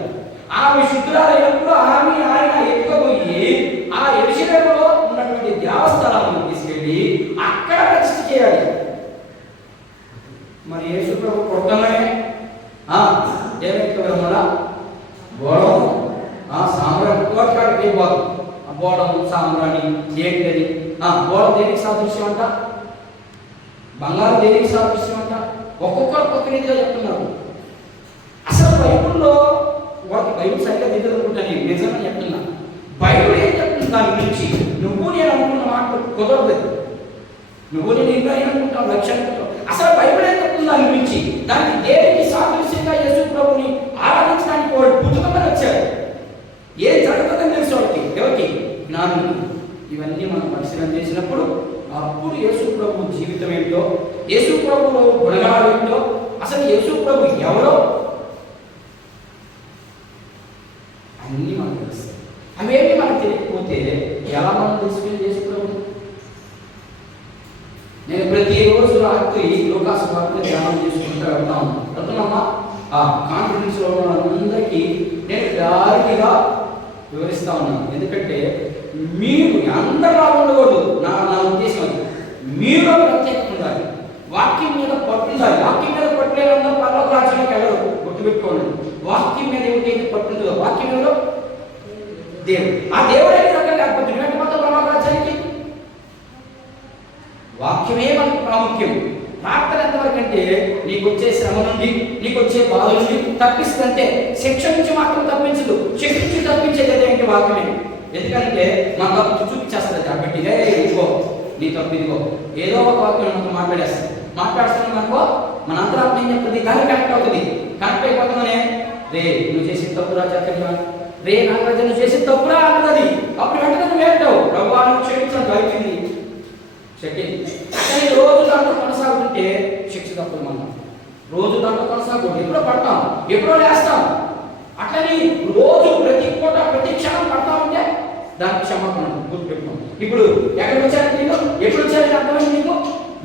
ఆమె శుద్ధురాలైనప్పుడు ఆమె ఆయన ఎత్తుకుపోయి ఆ యెరూషలేములో ఉన్నటువంటి దేవస్థానాలను తీసుకెళ్ళి అక్కడ ప్రతిష్ఠ చేయాలి. మరి యేసు ప్రభు కొడుతున్నానే ఏమైతే మన బోడం సామ్రాణి కోటకాడికి పోదు. బోడం సామ్రాణి ఏంటది? బోడం దేనికి సాదృశ్యం అంట? బంగారం దేనికి సాదృశ్యం అంట? ఒక్కొక్కరు ఒక్కొక్క రీతిగా చెప్తున్నారు. అసలు బైబిల్లో బైబిల్ సరిగ్గా దిగనుకుంటాను, నిజంగా చెప్తున్నా. బైబిల్ ఏం చెప్తుంది దాని గురించి? నువ్వు నేను అనుకున్న మాట కుదరదు. నువ్వు నేను ఇంకా ఏమనుకుంటావు? లక్ష్యం అనుకుంటావు. అసలు బైబిల్ ఏం చెప్తుంది దాని గురించి? దానికి దేనికి సాదృశ్యంగా యేసు ప్రభుని ఆరాధించడానికి వాడు పుట్టుకమని వచ్చారు. ఏం జరుగుతుందని తెలుసు వాళ్ళకి. ఎవరికి? జ్ఞానులు. ఇవన్నీ మనం పరిశీలన చేసినప్పుడు అప్పుడు యేసు ప్రభు జీవితం ఏంటో, యేసు ప్రభులో గుణగాలు ఏంటో, అసలు యేసు ప్రభు ఎవరో అన్నీ మనకు తెలుస్తాయి. అవేమి మనకు తెలియకపోతే ఎలా మనం తెలుసుకుని యేసు ప్రభు? నేను ప్రతిరోజు రాత్రి లోకాసు వార్త ధ్యానం చేసుకుంటూ వెళ్తున్నామా కాన్ఫిడెన్స్ లో ఉన్న అందరికీ నేను డైరెక్ట్గా వివరిస్తా ఉన్నాను. ఎందుకంటే మీరు అందరిలా ఉండకూడదు. నా ఉద్దేశం అది. మీరు ప్రత్యేకత ఉండాలి. వాక్యం మీద పట్టుండాలి. వాక్యం మీద పట్టులేదంతా పర్లోక రాజ్యానికి వెళ్ళరు. గుర్తుపెట్టుకోండి. వాక్యం మీద ఏమిటైతే పట్టుంటుందో వాక్యం మీద దేవుడు, ఆ దేవుడు ఏ రకంగా లేకపోతే నువ్వు మొత్తం పర్లోక రాజ్యానికి వాక్యమే మనకు ప్రాముఖ్యం. ప్రార్థన ఎంతవరకు అంటే నీకు వచ్చే శ్రమ నుండి, నీకు వచ్చే బాధ నుండి తప్పిస్తుందంటే శిక్ష నుంచి మాత్రం తప్పించదు. శిక్ష నుంచి తప్పించేది ఏంటి? వాక్యమే. ఎందుకంటే మన తప్పు చూపించేస్తుంది. కాబట్టి ఇదిగో నీ తప్పు, ఇదిగో ఏదో ఒక వాక్యం మనకు మాట్లాడుతున్నాం అనుకో, మన అంతరాత్మ ఏం చెప్తుంది? దాన్ని కనెక్ట్ అవుతుంది. కనెక్ట్ అయిపోతుందనే రే నువ్వు చేసిన తప్పురా చక్కగా, రే నాగరాజు నువ్వు చేసిన తప్పురా అన్నది. అప్పుడు వెంటనే నువ్వు ఏంటావు? ప్రభువాన్ని క్షమించడం అయిపోయింది. కానీ రోజు దాంట్లో కొనసాగుతుంటే శిక్ష తప్పదు. మనం రోజు దాంట్లో కొనసాగుతుంటే ఎప్పుడో పడతాం, ఎప్పుడో లేస్తాం. అట్లని రోజు ప్రతి పూట ప్రతి క్షణం పడతా ఉంటే దానికి క్షమాపణ గుర్తుపెట్టుకోం. ఇప్పుడు ఎక్కడికి వచ్చారంటే నీకు ఎప్పుడు వచ్చారని అర్థమైంది. నీకు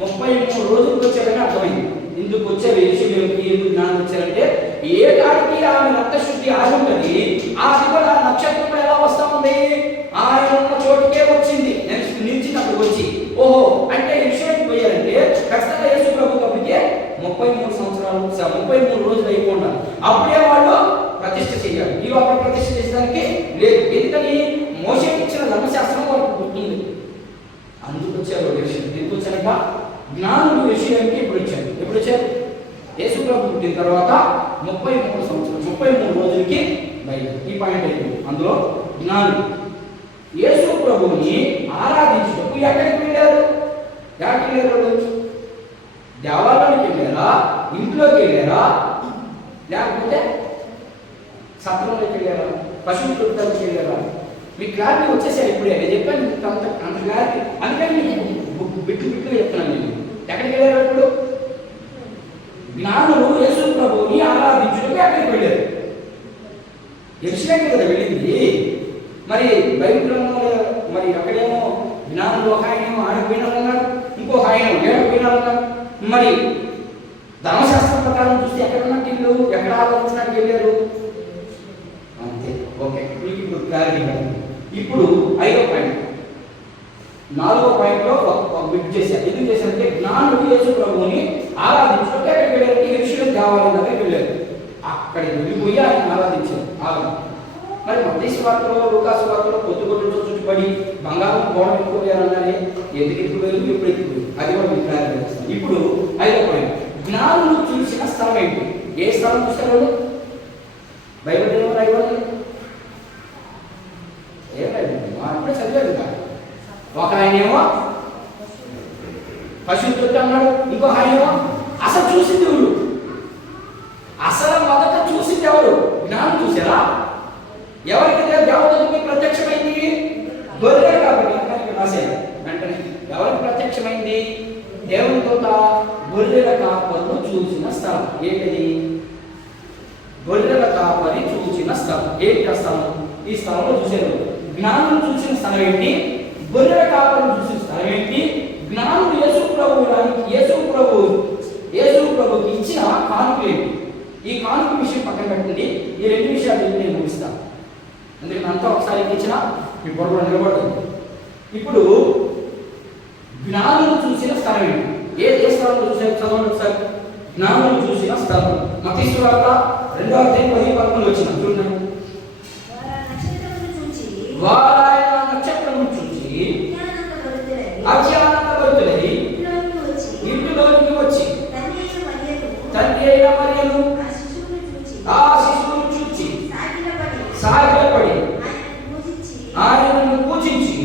33 రోజులకు వచ్చారని అర్థమైంది. ఎందుకు వచ్చారు? యేసులోకి ఎందుకు జ్ఞానం వచ్చారంటే ఏ కాడికి ఆమె రక్తశుద్ధి ఆగి ఉంటుంది. అది కూడా నక్షత్రం ఎలా వస్తా ఉంది? ఆయన ఉన్న చోటుకే వచ్చింది. నిలిచినప్పుడు వచ్చి ఓహో అంటే విషయానికి పోయారంటే ఖచ్చితంగా యేసు ప్రభు అప్పటికే 33 సంవత్సరాలు 33 రోజులు అయిపోయినా అప్పుడే వాళ్ళు ప్రతిష్ఠ చేయాలి. ఈ లోపల ప్రతిష్ఠ చేసేదానికి లేదు. ఎందుకని? మోషేకి ఇచ్చిన ధర్మశాస్త్రం వాళ్ళకి గుర్తుంది. అందుకు వచ్చారు విషయం. ఎందుకు వచ్చాక జ్ఞానులు విషయానికి ఎప్పుడు వచ్చారు? యేసు ప్రభు పుట్టిన తర్వాత 33 సంవత్సరాలు 33 రోజులకి బయట. ఈ పాయింట్ అయిపోయింది. అందులో జ్ఞానులు యేసు ప్రభుని ఆరాధించుటకు ఎక్కడికి వెళ్ళారు? దేవాలయానికి వెళ్ళారా? ఇంట్లోకి వెళ్ళారా? లేకపోతే సత్రంలోకి వెళ్ళారా? పశువుల చుట్టానికి వెళ్ళారా? మీకు క్లారిటీ వచ్చేసారు. ఇప్పుడే నేను చెప్పాను అంత క్లారిటీ. అందుకని బిట్లు చెప్తున్నాను నేను. ఎక్కడికి వెళ్ళారు? ఇప్పుడు జ్ఞానులు యేసు ప్రభుని ఆరాధించుటకు ఎక్కడికి వెళ్ళారు? యెరూషలేముకి కదా వెళ్ళింది. మరి బైబిల్ గ్రంథంలో మరి అక్కడేమో జ్ఞానులు ఒక ఆయనేమో ఆడపోయినారన్నారు, ఇంకొక ఆయన ఏడపోయినారన్నారు. మరి ధర్మశాస్త్రం ప్రకారం చూస్తే ఎక్కడ ఉన్నట్టు ఇల్లు ఎక్కడ ఆలోచించడానికి వెళ్ళారు? అంతే. ఓకే, మీకు ఇప్పుడు క్లారిటీ కాదు. ఇప్పుడు 5వ పాయింట్ 4వ పాయింట్లో ఒక బిట్ చేశారు. ఎందుకు చేశారంటే జ్ఞానులు యేసు ప్రభువుని ఆరాధించుకుంటే ఎక్కడికి వెళ్ళారంటే యెరూషలేము దేవాలయం దగ్గరికి వెళ్ళారు. అక్కడికి వెళ్ళిపోయి ఆయన ఆరాధించారు. మరి మత్తయి వార్తలో లూకాసు వార్తలో పొద్దుగొడ్డుతో చుట్టుపడి బంగారం గోడ ఎక్కువన్నారే, ఎందుకు ఎక్కువ ఎప్పుడు ఎక్కువ? అది కూడా మీకు క్లారిటీ చేస్తాను. ఇప్పుడు 5వ పాయింట్ జ్ఞానులు చూసిన స్థలం ఏంటి? ఏ స్థలం చూస్తారు? బైబిల్ ఏమో రాయబడింది? ఏం రాయబడింది? అప్పుడే చదివారు కదా. ఒక ఆయనేమో పశువు తొట్టి అన్నాడు, ఇంకో ఆయనేమో అసలు చూసింది ఎవరు? అసలు మొదట చూసింది ఎవరు? జ్ఞానం చూసారా? ఎవరికి దేవదూతకి ప్రత్యక్షమైంది? గొర్రె కాబట్టి రాశారు వెంటనే. ఎవరికి ప్రత్యక్షమైంది? దేవుని దూత గొర్రెల కాపర్లు చూసిన స్థలం. ఏంటిది? గొర్రెల ఏంటి ఆ స్థలం? ఈ స్థలంలో చూశారు. జ్ఞానం చూసిన స్థలం ఏంటి? గొర్రెల కాపరిని చూసిన స్థలం ఏంటి? జ్ఞానం యేసు ప్రభుకి ఇచ్చిన కానుక ఏంటి? ఈ కానుక విషయం పక్కన పెట్టండి. ఈ రెండు విషయాలు నేను ముగిస్తాను. అందుకని అంతా ఒకసారి ఇచ్చిన మీ బొడలో నిలబడుతుంది. ఇప్పుడు జ్ఞానం చూసిన స్థలం ఏంటి? ఏ స్థలంలో చూసే చదవండి ఒకసారి. జ్ఞానం చూసిన స్థలం మత్తయి సువార్త 2వ అధ్యాయం 10-11 వచ్చిన చూడండి. వారాయన నక్షత్రము చూచి అజ్ఞానభరితులై ఇంటిలోనికి వచ్చి తండ్రి అయిన మరియను ఆ శిశువును చూచి సాగిలపడి ఆయనను పూజించి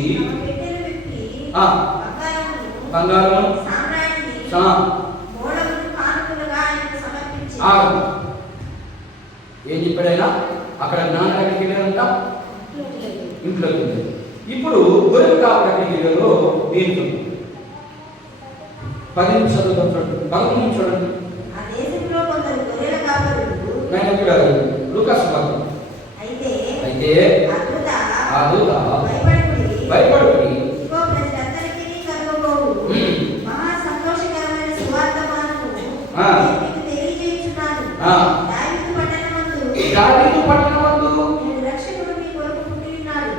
బంగారమును ఏం చెప్పాడైనా అక్కడ జ్ఞానం ఎక్కడికి వెళ్ళారంట? ఇంట్లోకి వెళ్ళారు. ఇప్పుడు గొర్రెలు కాపరి ఎక్కడికి వెళ్ళారో దీంట్లో 10 నిమిషాలు చూడండి. 11 నుంచి చూడండి. లూకాసు వార్త. అయితే ఆ దూత భయపడుకుని దావీదు పట్టణమందు రక్షకుడు మీ కొరకు పుట్టి ఉన్నాడు.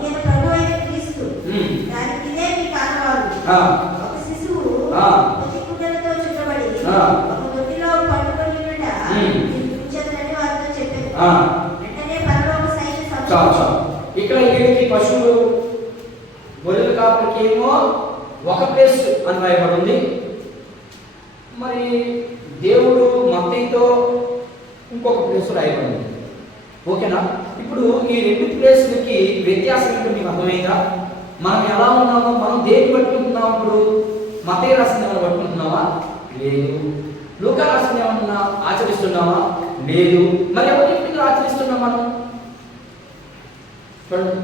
ఈయన ప్రభువైన క్రీస్తు. దానికి ఇదే మీ కారణాలు. ఒక శిశువు కొద్ది గుడ్డలతో చుట్టబడి ఒక దొడ్డిలో పట్టుకొని ఉండగా ఉంచదని వారితో చెప్పారు. వెంటనే పరలోక సైన్యం ఇక్కడ వీరికి పశువులు గొర్రెల కాపరికి ఏమో ఒక ప్లేస్ అని రాయబడి ఉంది. మరి దేవుడు మత్తయితో ఇంకొక ప్లేస్ రాయబడింది. ఓకేనా? ఇప్పుడు ఈ రెండు ప్లేసులకి వ్యత్యాసం ఏంటో మీకు అర్థమైందా? మనం ఎలా ఉన్నామో, మనం దేన్ని పట్టుకుంటున్నాం? ఇప్పుడు మత్తయి రాసిన ఏమైనా పట్టుకుంటున్నావా? లేదు. లూకా రాసిన ఏమన్నా ఆచరిస్తున్నామా? లేదు. మరి ఎవరి ఆచరిస్తున్నాం మనం? చూడండి,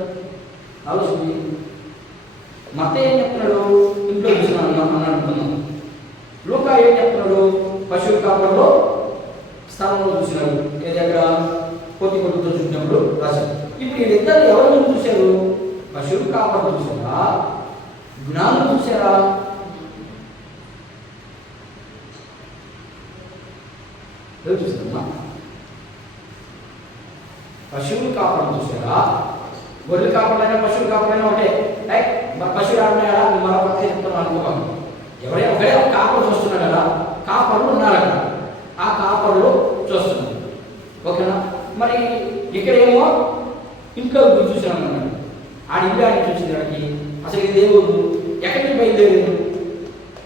ఆలోచించి. మత్తయి ఏం చెప్తున్నాడు? ఇంట్లో చూసినాను అని అనుకున్నాం. లూకా ఏం చెప్తున్నాడు? పశువు కాపరిలో స్థానంలో చూసినాడు. ఏ దగ్గర? కోతి కొట్టుతో చూసినప్పుడు రాశారు. ఇప్పుడు వీళ్ళిద్దరు ఎవరు చూశారు? పశువు కాపరి చూసారా? జ్ఞానం చూసారా? ఎవరు చూసారమ్మా? పశువులు కాపరి చూసారా? గొర్రెలు కాపరైనా పశువులు కాపరైనా ఒకటే. పశువులు ఆడినాడా మరో పక్క చెప్తాను అనుకోవాలి. ఎవరైనా ఒకడే ఒక కాపరు చూస్తున్నాడు కదా, కాపరులు ఉన్నారు కదా, ఆ కాపరులు చూస్తున్నారు. ఓకేనా? మరి ఇక్కడేమో ఇంట్లో చూసినాను అన్నాడు. ఆ ఇల్లు ఆయన చూసింది వాడికి. అసలు ఇది దేవుడు ఎక్కడికి బయలుదేరాడు?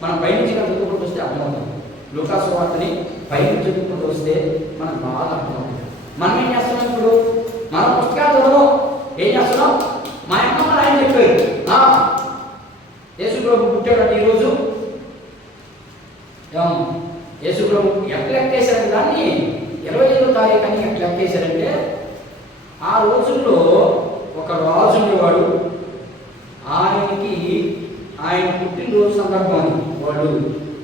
మనం పైనుంచి చదువుకుంటూ వస్తే అర్థమవుతుంది. లూకాసు వార్తని పైనుంచి చదువుకుంటూ వస్తే మనకు బాగా అర్థమవుతుంది. మనం ఏం చేస్తున్నాం? ఇప్పుడు మనం పుస్తకాలు చదవడం ఏం చేస్తున్నాం? మా అమ్మ ఆయన చెప్పారు యేసు ప్రభు పుట్టాడు ఈరోజు. యేసు ప్రభు ఎట్లా లెక్కేశారంటే దాన్ని 25వ తారీఖు అని ఎట్లా లెక్కేశారంటే, ఆ రోజుల్లో ఒక రాజు ఉండేవాడు. ఆయనకి ఆయన పుట్టినరోజు సందర్భాన్ని వాళ్ళు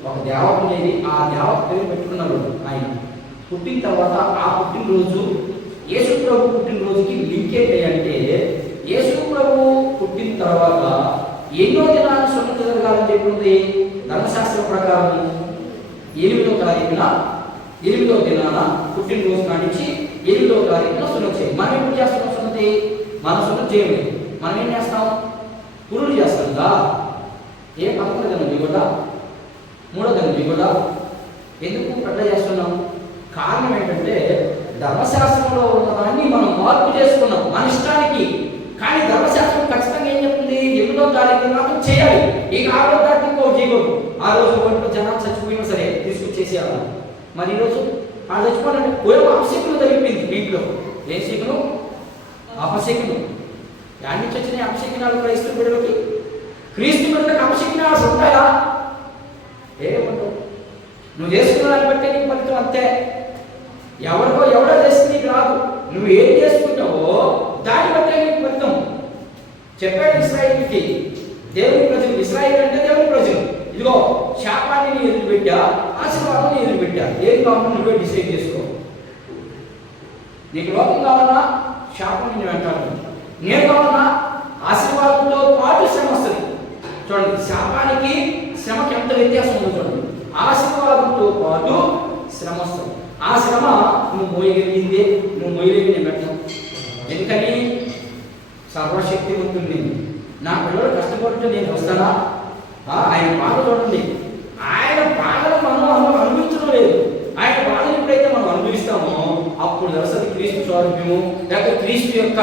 ఒక దేవత ఉండేది. ఆ దేవత పేరు పెట్టుకున్నారు. ఆయన పుట్టిన తర్వాత ఆ పుట్టినరోజు యేసు ప్రభు పుట్టినరోజుకి లింక్ ఏంటంటే, యేసు ప్రభు పుట్టిన తర్వాత ఎన్నో దినాలు సున్నతి జరగాలని చెప్పింది ధర్మశాస్త్రం ప్రకారం. 8వ తారీఖున 8వ దినాన పుట్టినరోజు నాటించి 8వ తారీఖున సున్నతి చేయాలి. మనం ఎప్పుడు చేస్తాం సున్నతి? మనం సున్నతి చేయలేదు. మనం ఏం చేస్తాం? పురుడు చేస్తాం కదా. ఏ 11వ దినం దిగుదా, 3వ దినం దిగుదా? ఎందుకు పెద్ద చేస్తున్నాం? కారణం ఏంటంటే ధర్మశాస్త్రంలో ఉన్నదాన్ని మనం మార్పు చేసుకున్నాం మన ఇష్టానికి. కానీ ధర్మశాస్త్రం ఖచ్చితంగా ఏం చెప్తుంది? 8వ తారీఖు మాత్రం చేయాలి. ఇక 6వ తారీఖు ఇంకో చేయకూడదు. ఆ రోజు ఒంట్లో జనాలు చచ్చిపోయినా సరే తీసుకొచ్చేసేయాలి. మరి ఈరోజు ఆ చచ్చిపోయినట్టు పోయే అపశకులు తగ్గిపోయింది ఇంట్లో. ఏం శకులు? అపశకులు. యాడ్ నుంచి వచ్చినాయి అపశకునాలు క్రైస్తవ బిడ్డలకి. క్రీస్తు బిడ్డలకు అపశకునాలు ఉంటాయా? ఏముండవు. నువ్వు చేసుకున్న దాన్ని బట్టి నీకు ఫలితం అంతే. ఎవడో చేస్తే నీకు రాదు. నువ్వు ఏం చేసుకుంటావో దాన్ని బట్టే నీకు ఫలితం. చెప్పాడు ఇశ్రాయేలుకి, దేవుని ప్రజలు. ఇశ్రాయేలు అంటే దేవుని ప్రజలు. ఇదిగో శాపాన్ని నీ ఎదురు పెట్టా, ఆశీర్వాదాన్ని ఎదురు పెట్టా. ఏం కావాలో నువ్వే డిసైడ్ చేసుకో. నీకు లోకం కావాలన్నా శాపం నిన్ను వెంటాడుతుంది. నేను కావాలన్నా ఆశీర్వాదంతో పాటు శ్రమ వస్తుంది. చూడండి, శాపానికి శ్రమకి ఎంత వ్యత్యాసం ఉందో చూడండి. ఆశీర్వాదంతో పాటు శ్రమ వస్తుంది. ఆ శ్రమ నువ్వు మోయగలిగిందే, నువ్వు మోయలేని నేను పెట్టాను. ఎందుకని సర్వశక్తివంతుడిని. నా పిల్లలు కష్టపడుతూ నేను వస్తానా? ఆయన బాధ చూడండి. ఆయన బాధను మనం అనుభవించడం లేదు. ఆయన బాధను ఎప్పుడైతే మనం అనుభవిస్తామో అప్పుడు తెలుస్తుంది క్రీస్తు స్వారూప్యము, లేకపోతే క్రీస్తు యొక్క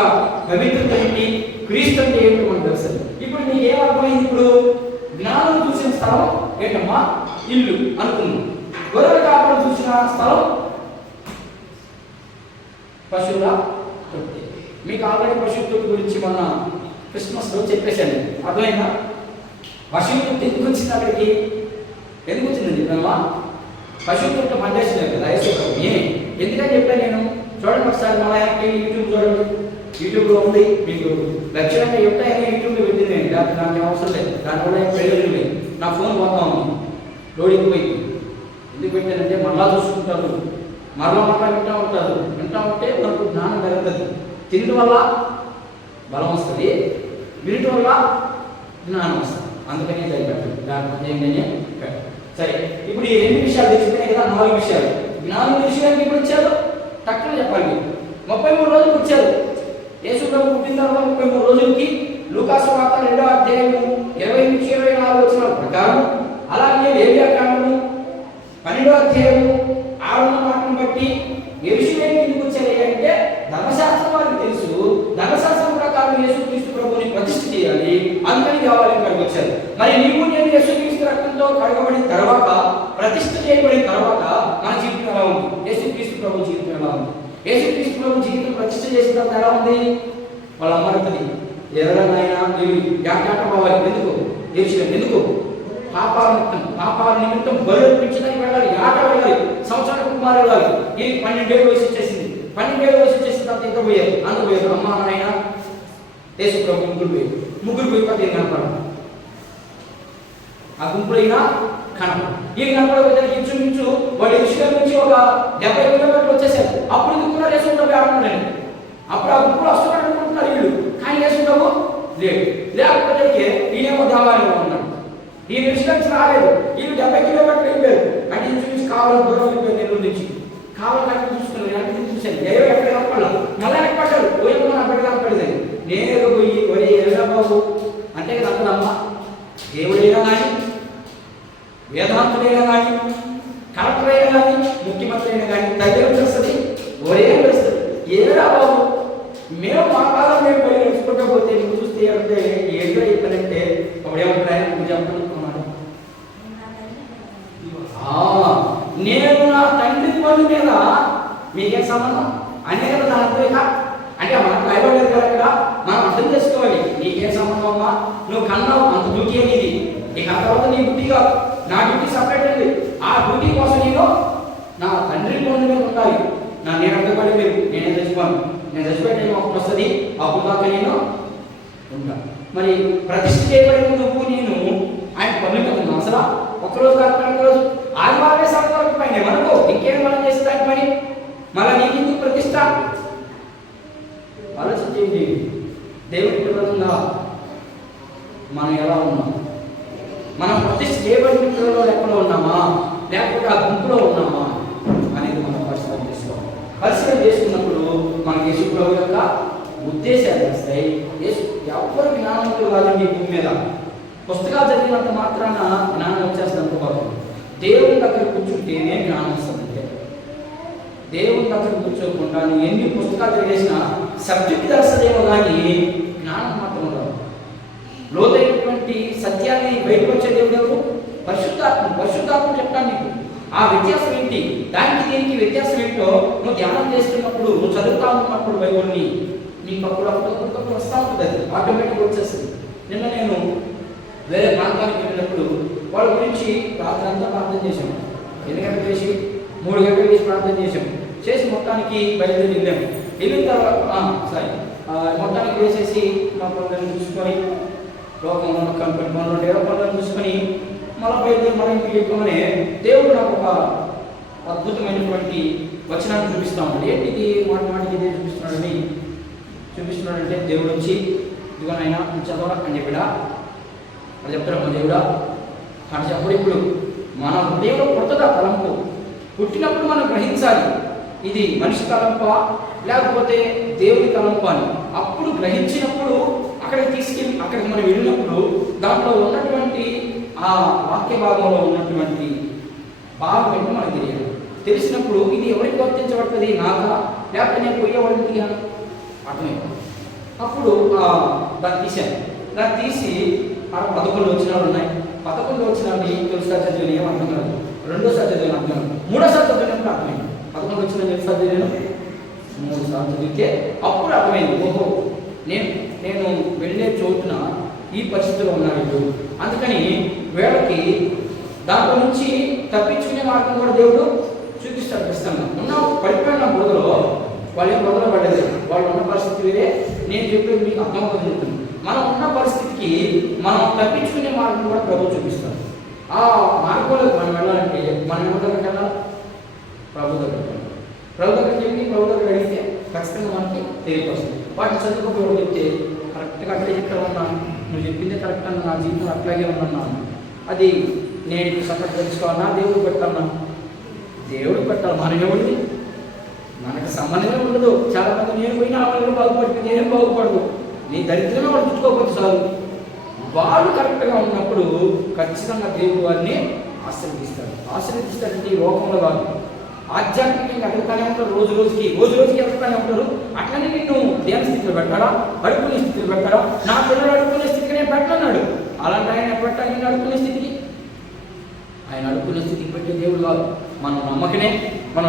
పవిత్రత ఏంటి, క్రీస్తు అంటే ఏంటో మనకు తెలుస్తుంది. ఇప్పుడు నీకు ఏమర్థమైంది? ఇప్పుడు జ్ఞానం చూసిన స్థలం ఏంటమ్మా? ఇల్లు అనుకున్నాం. గొర్రెల కాపడం చూసిన స్థలం పశువుల తొట్టి. మీకు ఆల్రెడీ పశువుల తొట్టి గురించి మొన్న క్రిస్మస్లో చెప్పేశాను. అర్థమైందా? పశువుల తొట్టి ఎందుకు వచ్చింది అక్కడికి? ఎందుకు వచ్చిందని చెప్పామా? పశువుల తొట్టి పనిచేసలేదు కదా యేసుప్రభు. ఎందుకని చెప్పాను నేను? చూడండి ఒకసారి మన యూట్యూబ్ చూడండి. యూట్యూబ్లో ఉంది. మీకు లక్ష్యంగా చెప్తాయని యూట్యూబ్లో పెట్టింది. లేకపోతే నాకు అవసరం లేదు, దానివల్ల ఏం ప్రయోజనం లేదు. నా ఫోన్ పోతా ఉంది, లోడింగ్ పోయింది. ఎందుకు పెట్టానంటే మళ్ళా చూసుకుంటారు, మరలా వింటూ ఉంటారు. వింటూ ఉంటే మనకు జ్ఞానం పెరుగుతుంది. తినడం వల్ల బలం వస్తుంది, వినటం వల్ల జ్ఞానం వస్తుంది. అందుకనే సరిపెట్టాలి. దాని ఏంటనే పెట్టాలి. సరే, ఇప్పుడు ఈ 2 విషయాలు తెలిసిపోయినాయి కదా. 4 విషయాలు. జ్ఞానం విషయానికి ఇప్పుడు వచ్చారు, టక్కున చెప్పాలి. 33 రోజులకు వచ్చారు. యేసు ప్రభు పుట్టిన తర్వాత 33 రోజులకి లూకాసు వార్త 2వ అధ్యాయము 20-24 వచనాల ప్రకారం, అలాగే లేవియా కాండము 12వ అధ్యాయము 6వ మాటను బట్టి యెరూషలేముకి ఎందుకు వచ్చారు అంటే ధర్మశాస్త్రం వారికి తెలుసు. ధర్మశాస్త్రం ప్రకారం యేసుక్రీస్తు ప్రభువుని ప్రతిష్ఠ చేయాలి, అందుకని దేవాలయానికి వచ్చారు. మరి నీవు నేను యేసుక్రీస్తు రక్తంతో కడగబడిన తర్వాత, ప్రతిష్ఠ చేయబడిన తర్వాత మన జీవితం ఎలా ఉంది? యేసుక్రీస్తు ప్రభు జీవితం ఎలా ఉంది? యేసుక్రీస్తు ప్రభు జీవితం ప్రతిష్ఠ చేసిన తర్వాత ఎలా ఉంది? వాళ్ళ అమ్మరుతుంది ఎవరైనా యాట పోవాలి. ఎందుకు? యెరూషలేము ఎందుకు? పాపాల నిమిత్తం బరువు అర్పించడానికి వెళ్ళాలి, యాట వెళ్ళాలి, సంవత్సరానికి కుమారు వెళ్ళాలి. ఈ 12 ఏళ్ళు వయసు వచ్చేసింది. 12 ఏళ్ళు వయసు వచ్చేసిన తర్వాత ఇంకా పోయారు. అందుకు పోయారు అమ్మ నాయన యేసు ప్రభు ముగ్గురు పోయి పట్టి కనపడ. ఆ గుంపులో అయినా కనపడ. ఈ కనపడకపోతే ఇంచుమించు వాడు యెరూషలేము నుంచి ఒక 70 కిలోమీటర్లు వచ్చేసారు. అప్పుడు ఎందుకున్నారు యేసు ప్రభు ఆడుతున్నాడు. అప్పుడు ఆ గుంపులో వస్తున్నాడు వీళ్ళు. కానీ యేసు ప్రభు లేడు. లేకపోతే ఈయనేమో దేవాలయంలో ఉన్నాడు. ఈ యెరూషలేము రాలేదు. వీళ్ళు 70 కిలోమీటర్లు వెళ్ళిపోయారు. అంటే ఇంచుమించు కావాలని దూరం వెళ్ళిపోయారు. నెల్లూరు నుంచి కావాలని చూసుకున్నారు. అంటే చూశాను ఎవరు ఎక్కడ కనపడలేదు. మళ్ళీ ఎక్కపడ్డాడు. పోయేమో అక్కడ కనపడేది. నేను పోయి ఒరే ఎరా బాబు అంటే కదమ్మా, దేవుడైనా కానీ, వేదాంతుడైనా కానీ, కలెక్టర్ అయినా కానీ, ముఖ్యమంత్రి అయినా కానీ దగ్గర వస్తుంది, ఒరే వస్తుంది. ఏరా బాబు మేము మా కాలం మేము పోయి నడుచుకుంటూ పోతే నువ్వు చూస్తే అంటే ఏంటో చెప్పానంటే అప్పుడు ఏమంటారు? నువ్వు చెప్పనుకున్నాను, నేను నా తండ్రి పని మీద మీకేం సంబంధం అనే కదా నా అర్థం. అంటే మనకు భయపడలేదు కదా, మనం అర్థం చేసుకోవాలి. నీకేం సంబంధం అమ్మా? నువ్వు కన్నావు, అంత డ్యూటీ అనేది. ఇక ఆ తర్వాత నీ డ్యూటీ కాదు, నా డ్యూటీ సపరేట్ ఉంది. ఆ డ్యూటీ కోసం నేను నా తండ్రి పని మీద ఉండాలి. నేను అర్థపడి మీరు నేనే చచ్చిపోను. నేను చచ్చిపోయే ఒకటి వస్తుంది, అప్పుడు దాకా నేను ఉంటాను. మరి ప్రతిష్ఠ చేయబడిన నువ్వు నేను ఆయన పనులు కదా అసలు ఒక్కరోజు కాకపోయిన రోజు ఆదివారమే సంవత్సరం పైన మనకు ఇంకేం మనం చేస్తాను పని. మళ్ళీ నీకు ఎందుకు ప్రతిష్ట? ఆలోచించేది దేవుడి పిల్లలుగా మనం ఎలా ఉన్నాం? మనం ప్రతిష్ఠ చేయబడిన పిల్లలు ఎక్కడో ఉన్నామా, లేకపోతే ఆ గుంపులో ఉన్నామా అనేది మనం పరిశీలన చేసుకోవాలి. పరిశీలన చేసుకున్నప్పుడు మనకి యేసు ప్రభు యొక్క ఉద్దేశాలు వస్తాయి. ఎవరు జ్ఞానవంతులు కాదండి భూమి మీద. పుస్తకాలు చదివినంత మాత్రాన జ్ఞానం వచ్చేసినంత వరకు దేవుని దగ్గర కూర్చుంటేనే జ్ఞానం వస్తుందంటే, దేవుని దగ్గర కూర్చోకుండా నువ్వు ఎన్ని పుస్తకాలు చదివేసినా సబ్జెక్ట్ తెలుస్తుందేమో కానీ జ్ఞానం మాత్రం రాదు. లోతైనటువంటి సత్యాన్ని బయటకు వచ్చే దేవుడు ఎవరు? పరిశుద్ధాత్మ. పరిశుద్ధాత్మ చెప్తాను నీకు ఆ వ్యత్యాసం ఏంటి, దానికి దీనికి వ్యత్యాసం ఏంటో నువ్వు ధ్యానం చేస్తున్నప్పుడు, నువ్వు చదువుతా ఉన్నప్పుడు బైబిల్ని నీకు అప్పుడు వస్తూ ఉంటుంది. అది ఆటోమేటిక్గా వచ్చేస్తుంది. నిన్న నేను వేరే ప్రాంతానికి వెళ్ళినప్పుడు వాళ్ళ గురించి రాత్రి అంతా ప్రార్థన చేశాము. 2 గంటలు చేసి 3 గంటలు చేసి ప్రార్థన చేసి మొత్తానికి బయలుదేరి వెళ్ళాము. వెళ్ళిన తర్వాత మొత్తానికి వేసేసి మా పనులను చూసుకొని లోకంలో ఉన్న కంపెనీ పనులు ఏదో పనులను చూసుకొని మళ్ళీ బయలుదేరి మన ఇంటికి వెళ్ళగానే దేవుడు నాకు ఒక అద్భుతమైనటువంటి వచనాన్ని చూపిస్తా ఉన్నాడు. ఏంటిది మాటికి ఇదే చూపిస్తున్నాడంటే దేవుడు వచ్చి ఇదిగో నాయన చదవరా అని చెప్పిడా అని చెప్తారమ్మా దేవుడా అని చెప్పడు. ఇప్పుడు మన హృదయంలో పుడుతుందా తలంపు? పుట్టినప్పుడు మనం గ్రహించాలి ఇది మనిషి తలంప లేకపోతే దేవుడి తలంప అని. అప్పుడు గ్రహించినప్పుడు అక్కడికి మనం వెళ్ళినప్పుడు దాంట్లో ఉన్నటువంటి ఆ వాక్య భాగంలో ఉన్నటువంటి భాగం ఏంటో మనకు తెలియాలి. తెలిసినప్పుడు ఇది ఎవరికి వర్తించబడుతుంది? నాకా లేకపోతే నేను పోయేవాడికి అర్థమైపోయింది. అప్పుడు దాన్ని తీసి ఆ 11 వచనాలు ఉన్నాయి. 11 వచనాన్ని తొలిసారి చదివిన ఏం అర్థం కాదు, రెండోసారి చదివిన అర్థం కాదు, మూడోసారి చదివినప్పుడు అర్థమైంది. 11 వచ్చిన ఎన్నిసార్లు చదివాను? 3 సార్లు చదివితే అప్పుడు అర్థమైంది. ఓహో నేను వెళ్ళే చోటున ఈ పరిస్థితిలో ఉన్నాడు. అందుకని వీళ్ళకి దాంట్లో నుంచి తప్పించుకునే మార్గం కూడా దేవుడు చూపిస్తాడు. ఖచ్చితంగా పడిపోయిన బురదలో వాళ్ళు ఏం బురదలో పడలేదు. వాళ్ళు ఉన్న పరిస్థితి వేరే, నేను చెప్పేది మీకు అర్థమవుతుంది. మనం ఉన్న పరిస్థితికి మనం తప్పించుకునే మార్గం కూడా ప్రభు చూపిస్తాడు. ఆ మార్గంలో మనం వెళ్ళాలంటే మనం ఎవరి దగ్గరికి వెళ్ళాలి? ప్రభు దగ్గరికి వెళ్ళాలి. ప్రభు దగ్గరికి వెళ్ళి ప్రభు దగ్గర అడిగితే ఖచ్చితంగా మనకి తెలియపరుస్తుంది. వాటిని చదువుకోవడం చెప్తే కరెక్ట్గా అట్లే చెప్తా ఉన్నాను, నువ్వు చెప్పిందే కరెక్ట్ అన్న, నా జీవితం అట్లాగే ఉన్నాను. అది నేను ఇప్పుడు సపోర్ట్ తెలుసుకోవాలన్నా దేవుడు పెట్టాలన్నా? దేవుడు పెట్టాలి. మన ఎవరిది మనకు సంబంధమే ఉండదు. చాలా మంది నేను పోయినా వాళ్ళు బాగుపడుతుంది, నేనేం బాగుపడదు. నీ దరిద్రమే వాళ్ళు చుట్టుకోకపోతే చాలు. వాళ్ళు కరెక్ట్గా ఉన్నప్పుడు ఖచ్చితంగా దేవుడు వారిని ఆశీర్వదిస్తాడంటే ఈ లోకంలో కాదు, ఆధ్యాత్మికంగా ఎదుగుతానే ఉంటారు. రోజు రోజుకి ఎదుగుతానే ఉంటారు. అట్లనే నిన్ను దేని స్థితిలో పెట్టాడా? అడుక్కునే స్థితిలో పెట్టాడా? నా పిల్లలు అడుక్కునే స్థితికి నేను పెట్టన్నాడు. అలాంటి ఆయన పెట్టాలి నేను అడుక్కునే స్థితికి. ఆయన అడుక్కునే స్థితికి పెట్టే దేవుడు కాదు. మనం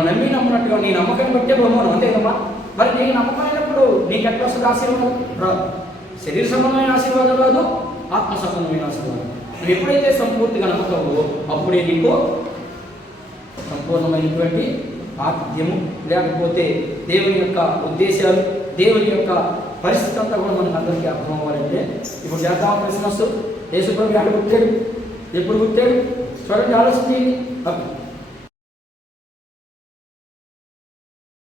నమ్మినట్టుగా నీ నమ్మకాన్ని బట్టే బహుమానం, అంతేకమ్మా. మరి నీ నమ్మకం అయినప్పుడు నీకు ఎట్లా వస్తుంది ఆశీర్వాదం? రాదు. శరీర సంబంధమైన ఆశీర్వాదం రాదు, ఆత్మ సంబంధమైన ఆశీర్వాదం. నువ్వు ఎప్పుడైతే సంపూర్తిగా నమ్ముతావో అప్పుడే నీకు సంపూర్ణమైనటువంటి ఆతిథ్యము, లేకపోతే దేవుని యొక్క ఉద్దేశాలు, దేవుని యొక్క పరిస్థితి అంతా కూడా మనకు అందరికీ అర్థం అవ్వాలంటే ఇప్పుడు చేద్దాం. క్రిస్మస్ యేసు ప్రభు ఎక్కడ పుట్టాడు? ఎప్పుడు పుట్టాడు? చూడండి, ఆలోచన.